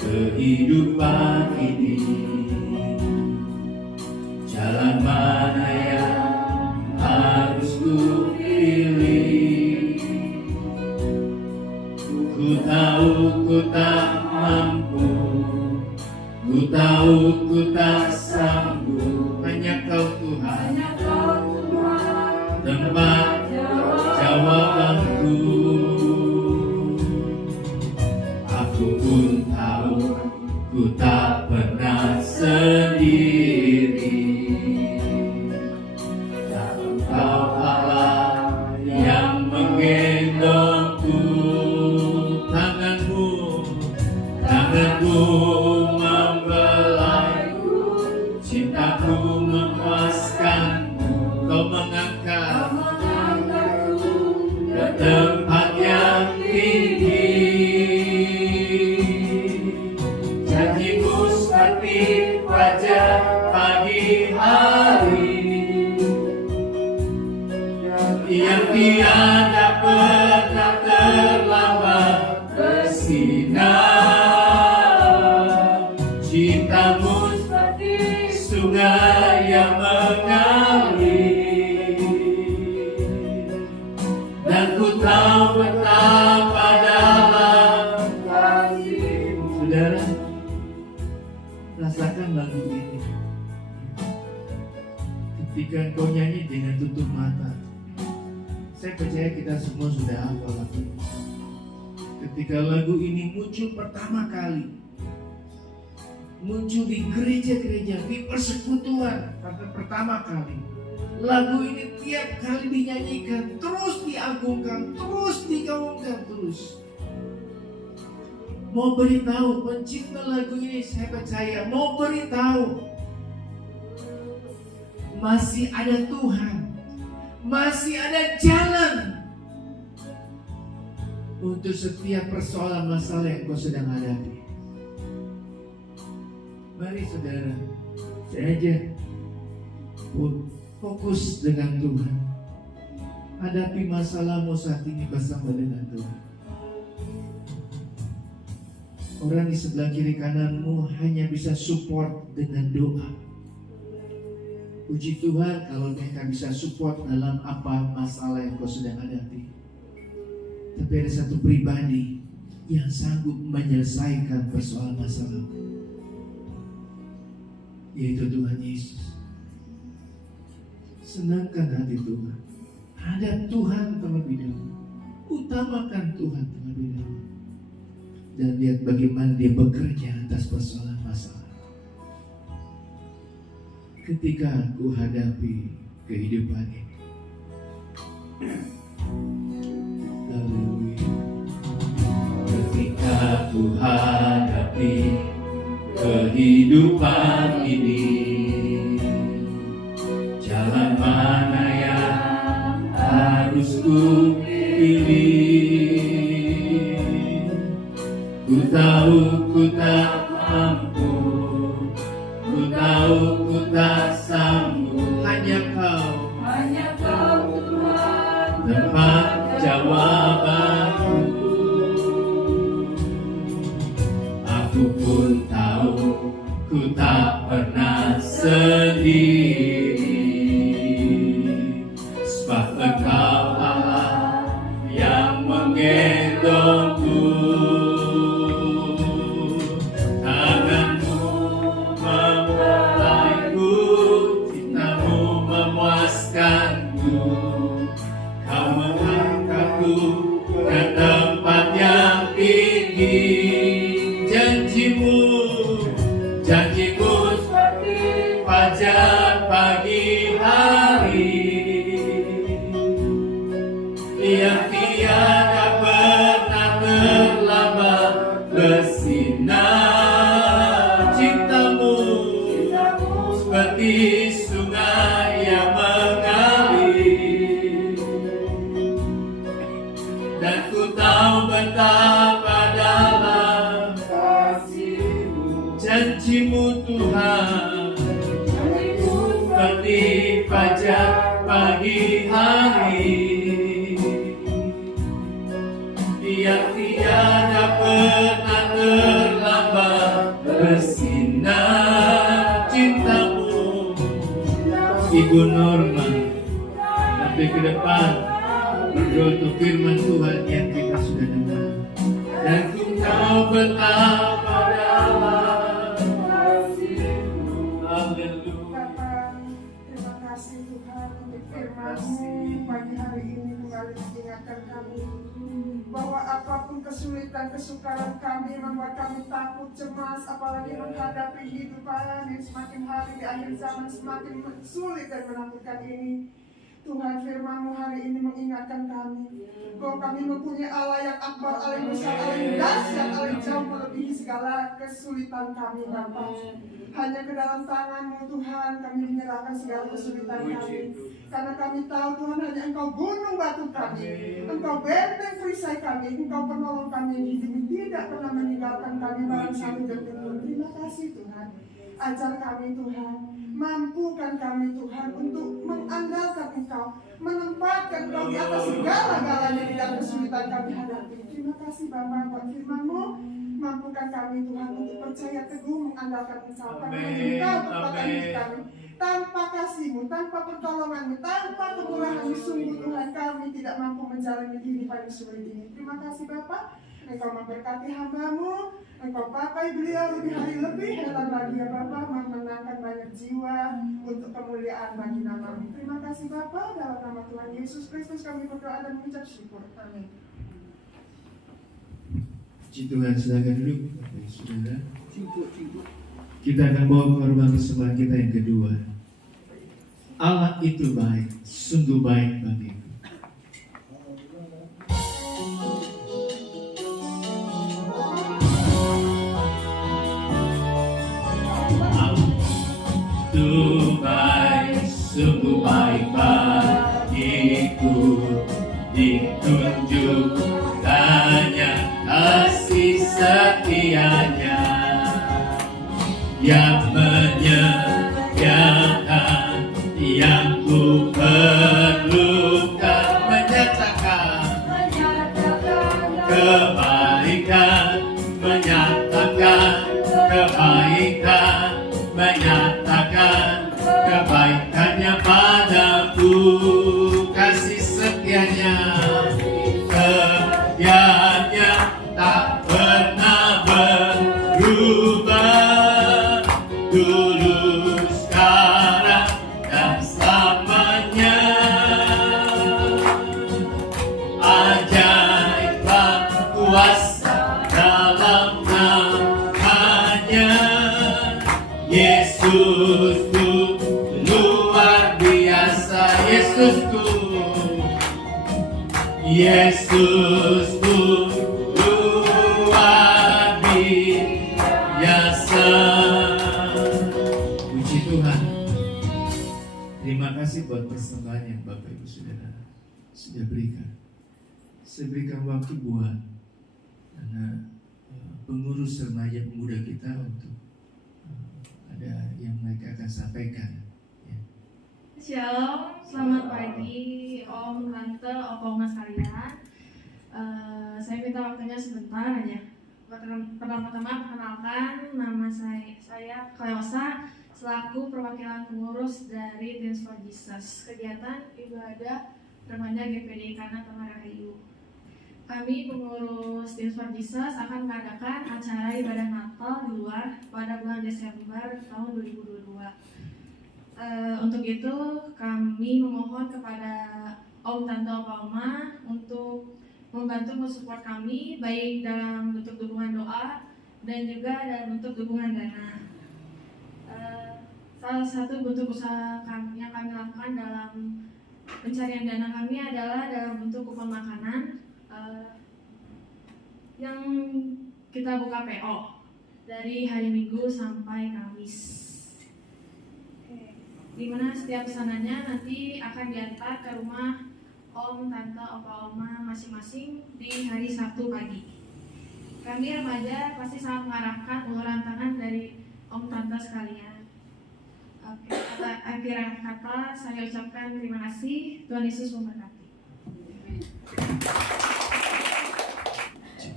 kehidupan ini, jalan mana yang harus ku pilih? Ku tahu ku tak mampu, ku tahu ku tak sanggup. Hanya Kau Tuhan, tempat jawabanku. Aku pun tahu ku tak pernah sendiri. Tak Engkau Allah yang menggendongku. Tanganmu membelaiku, cintaku memuaskanku. Kau mengangkatku ke tempat yang tinggi. Janjimu seperti fajar pagi hari yang tiada pernah terlambat bersinar. Cintamu seperti sungai yang mengalir, dan ku tahu betapa dalam kasih-Mu. Saudara, rasakan lagu ini. Ketika engkau nyanyi dengan tutup mata, saya percaya kita semua sudah hafal lagu ini. Ketika lagu ini muncul pertama kali, muncul di gereja-gereja, di persekutuan pada pertama kali, lagu ini tiap kali dinyanyikan, terus diagungkan, terus digaungkan, terus. Mau beritahu, pencipta lagu ini saya percaya mau beritahu masih ada Tuhan, masih ada jalan untuk setiap persoalan masalah yang kau sedang hadapi. Mari saudara, saya ajak fokus dengan Tuhan. Hadapi masalahmu saat ini bersama dengan Tuhan. Orang di sebelah kiri kananmu hanya bisa support dengan doa. Puji Tuhan kalau mereka bisa support dalam apa masalah yang kau sedang hadapi. Tapi ada satu pribadi yang sanggup menyelesaikan persoalan masalah, yaitu Tuhan Yesus. Senangkan hati Tuhan, hadap Tuhan terlebih dahulu, utamakan Tuhan terlebih dahulu, dan lihat bagaimana Dia bekerja atas persoalan masalah. Ketika aku hadapi kehidupan ini, ketika aku hadapi kehidupan ini, jalan mana yang harus ku pilih? Ku tahu ku tak mampu, ku tahu ku tak sanggup. Hanya Kau Tuhan, tempat jawabanku. Aku pun tahu ku mengangkatku ke tempat yang tinggi. Janjimu seperti fajar pagi hari yang tiada pernah terlambat bersinar. Cintamu seperti sungai yang mengalir, dan ku tahu betapa dalam kasih-Mu. Janjimu Tuhan seperti fajar pagi hari yang tiada pernah terlambat bersinar. Cintamu, Ibu Norma, sampai ke depan berdoa untuk firman Tuhan yang kita sudah dengar, dan ku tahu betapa dalam kasih-Mu. Haleluya. Terima kasih Tuhan untuk firman-Mu pagi hari ini kembali mengingatkan kami bahwa apapun kesulitan, kesukaran kami membuat kami takut, cemas, apalagi menghadapi kehidupan yang semakin hari di akhir zaman semakin sulit dan menakutkan ini. Tuhan, firman-Mu hari ini mengingatkan kami bahwa kami mempunyai Allah yang akbar, Allah yang besar, Allah yang dahsyat, Allah yang jauh melebihi segala kesulitan kami, Bapa. Hanya ke dalam tangan-Mu Tuhan kami menyerahkan segala kesulitan kami, karena kami tahu Tuhan hanya Engkau gunung batu kami, Engkau benteng perisai kami, Engkau penolong kami yang hidup, tidak pernah meninggalkan kami dalam satu detik pun. Terima kasih Tuhan. Ajar kami Tuhan, mampukan kami Tuhan untuk mengandalkan Engkau, menempatkan Engkau di atas segala-galanya di dalam kesulitan kami hadapi. Terima kasih Bapa buat firman-Mu. Mampukan kami Tuhan untuk percaya teguh mengandalkan Engkau, karena Engkau kekuatan hidup kami. Tanpa kasih-Mu, tanpa pertolongan-Mu, tanpa kemurahan-Mu, sungguh Tuhan kami tidak mampu menjalani kehidupan yang sulit ini. Terima kasih Bapa. Engkau memberkati hamba-Mu, Engkau pakai beliau lebih hari lebih hebat lagi ya Bapa, memenangkan banyak jiwa untuk kemuliaan bagi nama-Mu. Terima kasih Bapa, dalam nama Tuhan Yesus Kristus kami berdoa dan mengucap syukur. Amin. Puji Tuhan, silakan duduk Saudara. Kita akan bawa korban persembahan kita yang kedua. Allah itu baik, sungguh baik bagiku. Itu baik, sungguh baik bagiku, ditunjukkannya kasih setianya yang menyediakan yang ku perlukan, menyatakan kebaikan, menyatakan kebaikan, menyatakan kebaikannya padaku, kasih setianya, setianya tak pernah berubah, dulu, sekarang, dan selamanya. Ajaib kuasa dalam namanya, Yesusku luar biasa, Yesusku, Yesusku luar biasa. Puji Tuhan. Terima kasih buat persembahan yang Bapak Ibu Saudara sudah berikan. Saya berikan waktu buat pengurus remaja pemuda kita untuk ada yang mereka akan sampaikan. Ya. Shalom, selamat pagi Om, Tante, Opong sekalian. Saya minta waktunya sebentar aja. Pertama-tama perkenalkan, nama saya Kleosa, selaku perwakilan pengurus dari Dance for Jesus, kegiatan ibadah remaja GPD Kana Tengarahayu. Kami pengurus Dance for Jesus akan mengadakan acara ibadah Natal di luar pada bulan Desember tahun 2022. Untuk itu kami memohon kepada om, tante, opa, oma untuk membantu mensupport kami baik dalam bentuk dukungan doa dan juga dalam bentuk dukungan dana. Salah satu bentuk usaha yang kami lakukan dalam pencarian dana kami adalah dalam bentuk kupon makanan yang kita buka PO dari hari Minggu sampai Kamis. Di mana setiap pesanannya nanti akan diantar ke rumah om, tante, opa, oma masing-masing di hari Sabtu pagi. Kami remaja pasti sangat mengharapkan uluran tangan dari om, tante sekalian. Oke, akhir kata saya ucapkan terima kasih. Tuhan Yesus memberkati.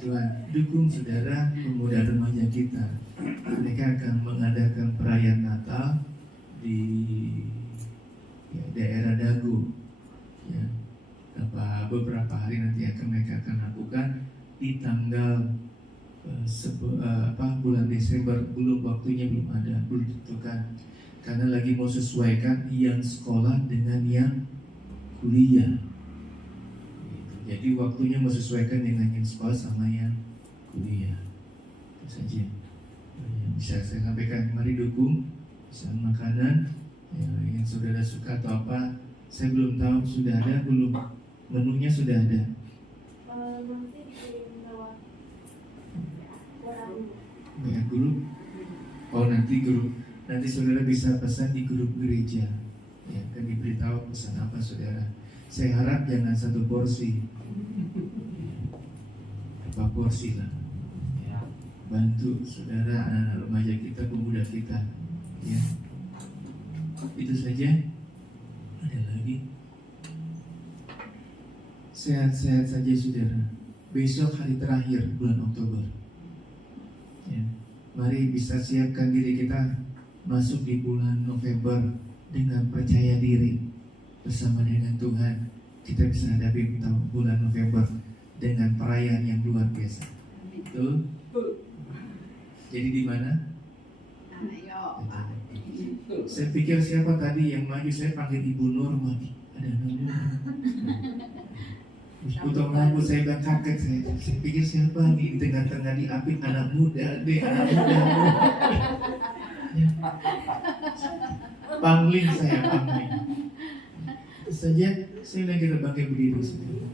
Tuhan, dukung saudara pemuda remaja kita. Mereka akan mengadakan perayaan Natal di daerah Dago. Ya, beberapa hari nanti mereka akan lakukan di tanggal bulan Desember. Belum waktunya, belum ada, belum ditentukan. Karena lagi mau sesuaikan yang sekolah dengan yang kuliah. Jadi waktunya mau sesuaikan dengan yang sekolah sama yang kuliah. Itu saja yang bisa saya sampaikan. Mari dukung pesan makanan yang saudara suka atau apa. Saya belum tahu sudah ada belum. Menunya sudah ada. Nanti dikirim lewat grup. Oh, nanti grup. Nanti saudara bisa pesan di grup gereja. Ya, kan diberitahu pesan apa saudara. Saya harap jangan satu porsi. Berapa porsi lah. Ya, bantu saudara anak-anak remaja kita, pemuda kita. Ya. Itu saja. Ada lagi. Sehat-sehat saja saudara. Besok hari terakhir bulan Oktober. Ya. Mari bisa siapkan diri kita masuk di bulan November dengan percaya diri. Bersama dengan Tuhan kita bisa hadapi bulan November dengan perayaan yang luar biasa. Betul? Jadi di mana? Saya pikir siapa tadi yang maju, saya panggil Ibu Nur lagi. Ada nama. Potong rambut saya bilang kaget saya pikir siapa nih di tengah-tengah diapit anak muda anak muda. Ya. Pangling saya pangling. Terus saja saya bilang kita bangkit berdiri saudara.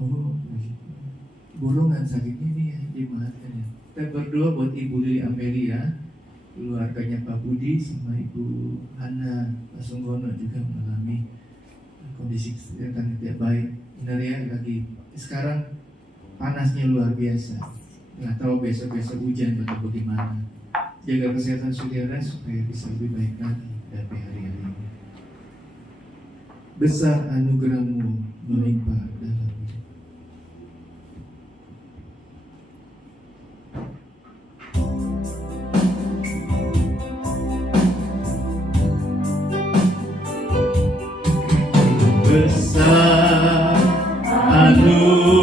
Oh, borongan sakit ini ya, dimaafkan ya. Kita berdoa buat Ibu Lili Amelia, keluarganya Pak Budi sama Ibu Hana Pasunggono juga mengalami kondisi kesehatan tidak baik. Benar ya, lagi sekarang panasnya luar biasa. Nggak tahu besok-besok hujan atau bagaimana. Jaga kesehatan saudara supaya bisa lebih baik lagi dari hari-hari ini. Besar anugerah-Mu melimpah dalam hidup. Besar anugerah-Mu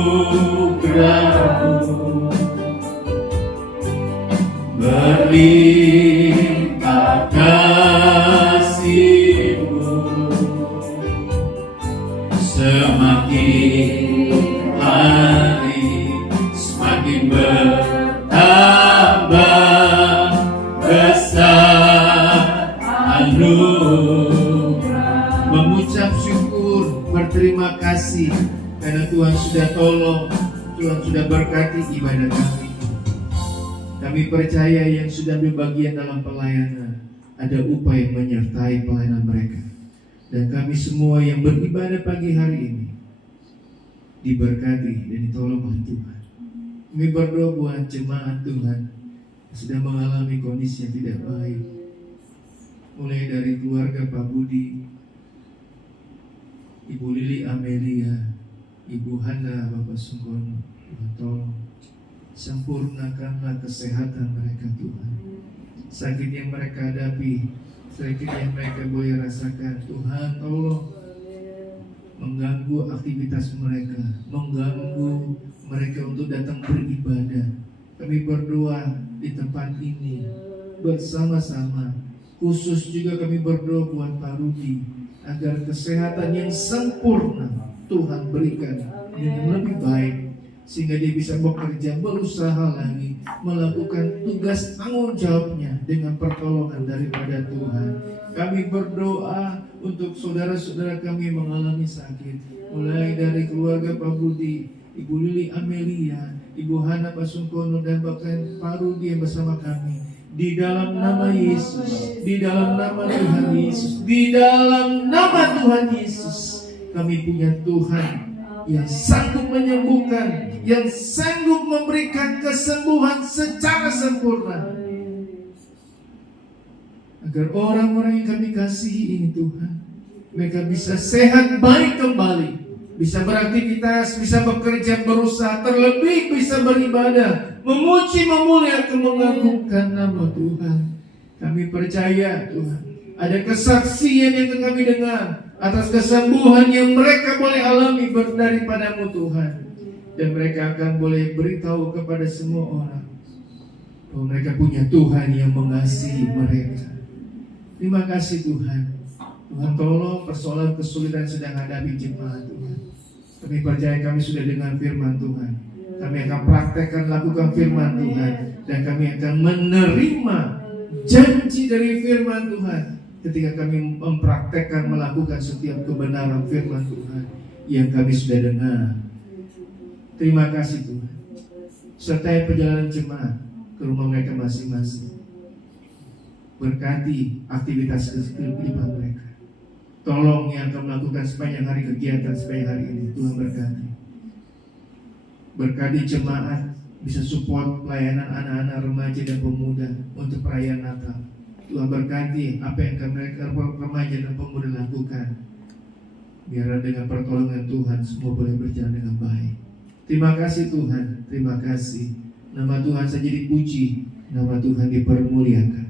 berlimpah kasih-Mu, semakin hari semakin bertambah besar anugerah. Mengucap syukur, berterima kasih karena Tuhan sudah tolong, Tuhan sudah berkati ibadah kami. Kami percaya yang sudah berbagian dalam pelayanan ada upaya menyertai pelayanan mereka. Dan kami semua yang beribadah pagi hari ini diberkati dan ditolong oleh Tuhan. Kami berdoa buat jemaat Tuhan yang sudah mengalami kondisi yang tidak baik, mulai dari keluarga Pak Budi, Ibu Lili Amelia, Ibu Hana, Bapak Sungkono. Tuhan tolong sempurnakanlah kesehatan mereka Tuhan. Sakit yang mereka hadapi, sakit yang mereka boleh rasakan, Tuhan tolong mengganggu aktivitas mereka, mengganggu mereka untuk datang beribadah. Kami berdoa di tempat ini bersama-sama Khusus juga kami berdoa buat Pak Rudi, agar kesehatan yang sempurna Tuhan berikan dengan lebih baik, sehingga dia bisa bekerja, berusaha lagi, melakukan tugas tanggung jawabnya dengan pertolongan daripada Tuhan. Kami berdoa untuk saudara-saudara kami yang mengalami sakit, mulai dari keluarga Pak Budi, Ibu Lili Amelia, Ibu Hana Pasungkono, dan bahkan Pak Rudi yang bersama kami. Di dalam nama Yesus, di dalam nama Tuhan Yesus, di dalam nama Tuhan Yesus, kami punya Tuhan yang sanggup menyembuhkan, yang sanggup memberikan kesembuhan secara sempurna. Agar orang-orang yang kami kasihi ini Tuhan, mereka bisa sehat baik kembali, bisa beraktivitas, bisa bekerja, berusaha, terlebih bisa beribadah, memuji, memuliakan, mengagungkan nama Tuhan. Kami percaya Tuhan, ada kesaksian yang kami dengar atas kesembuhan yang mereka boleh alami daripada-Mu Tuhan. Dan mereka akan boleh beritahu kepada semua orang bahwa mereka punya Tuhan yang mengasihi mereka. Terima kasih Tuhan. Tuhan tolong persoalan kesulitan sedang hadapi jemaat Tuhan. Kami percaya kami sudah dengar firman Tuhan. Kami akan praktekkan, lakukan firman Tuhan, dan kami akan menerima janji dari firman Tuhan ketika kami mempraktekkan, melakukan setiap kebenaran firman Tuhan yang kami sudah dengar. Terima kasih Tuhan. Sertai perjalanan jemaat ke rumah mereka masing-masing. Berkati aktivitas kehidupan mereka. Tolong yang akan melakukan sepanjang hari kegiatan sepanjang hari ini, Tuhan berkati. Berkati jemaat bisa support pelayanan anak-anak, remaja dan pemuda untuk perayaan Natal. Tuhan berkati apa yang mereka remaja dan pemuda lakukan. Biar dengan pertolongan Tuhan semua boleh berjalan dengan baik. Terima kasih Tuhan, terima kasih. Nama Tuhan saja dipuji, nama Tuhan dipermuliakan.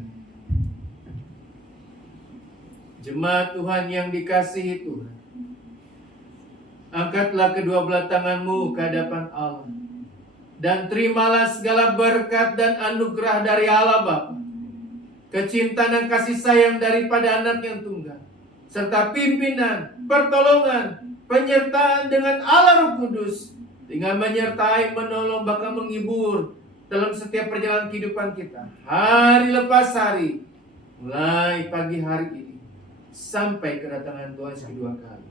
Jemaat Tuhan yang dikasihi Tuhan, angkatlah kedua belah tanganmu ke hadapan Allah, dan terimalah segala berkat dan anugerah dari Allah Bapa, kecintaan dan kasih sayang daripada Anak yang tunggal, serta pimpinan, pertolongan, penyertaan dengan Allah Roh Kudus, dengan menyertai, menolong, bahkan menghibur dalam setiap perjalanan kehidupan kita, hari lepas hari, mulai pagi hari ini sampai kedatangan Tuhan kedua kali.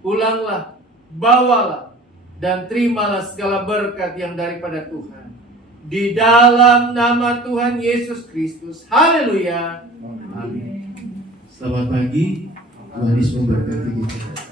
Pulanglah, bawalah, dan terimalah segala berkat yang daripada Tuhan. Di dalam nama Tuhan Yesus Kristus. Haleluya. Amin. Selamat pagi. Tuhan Yesus memberkati kita.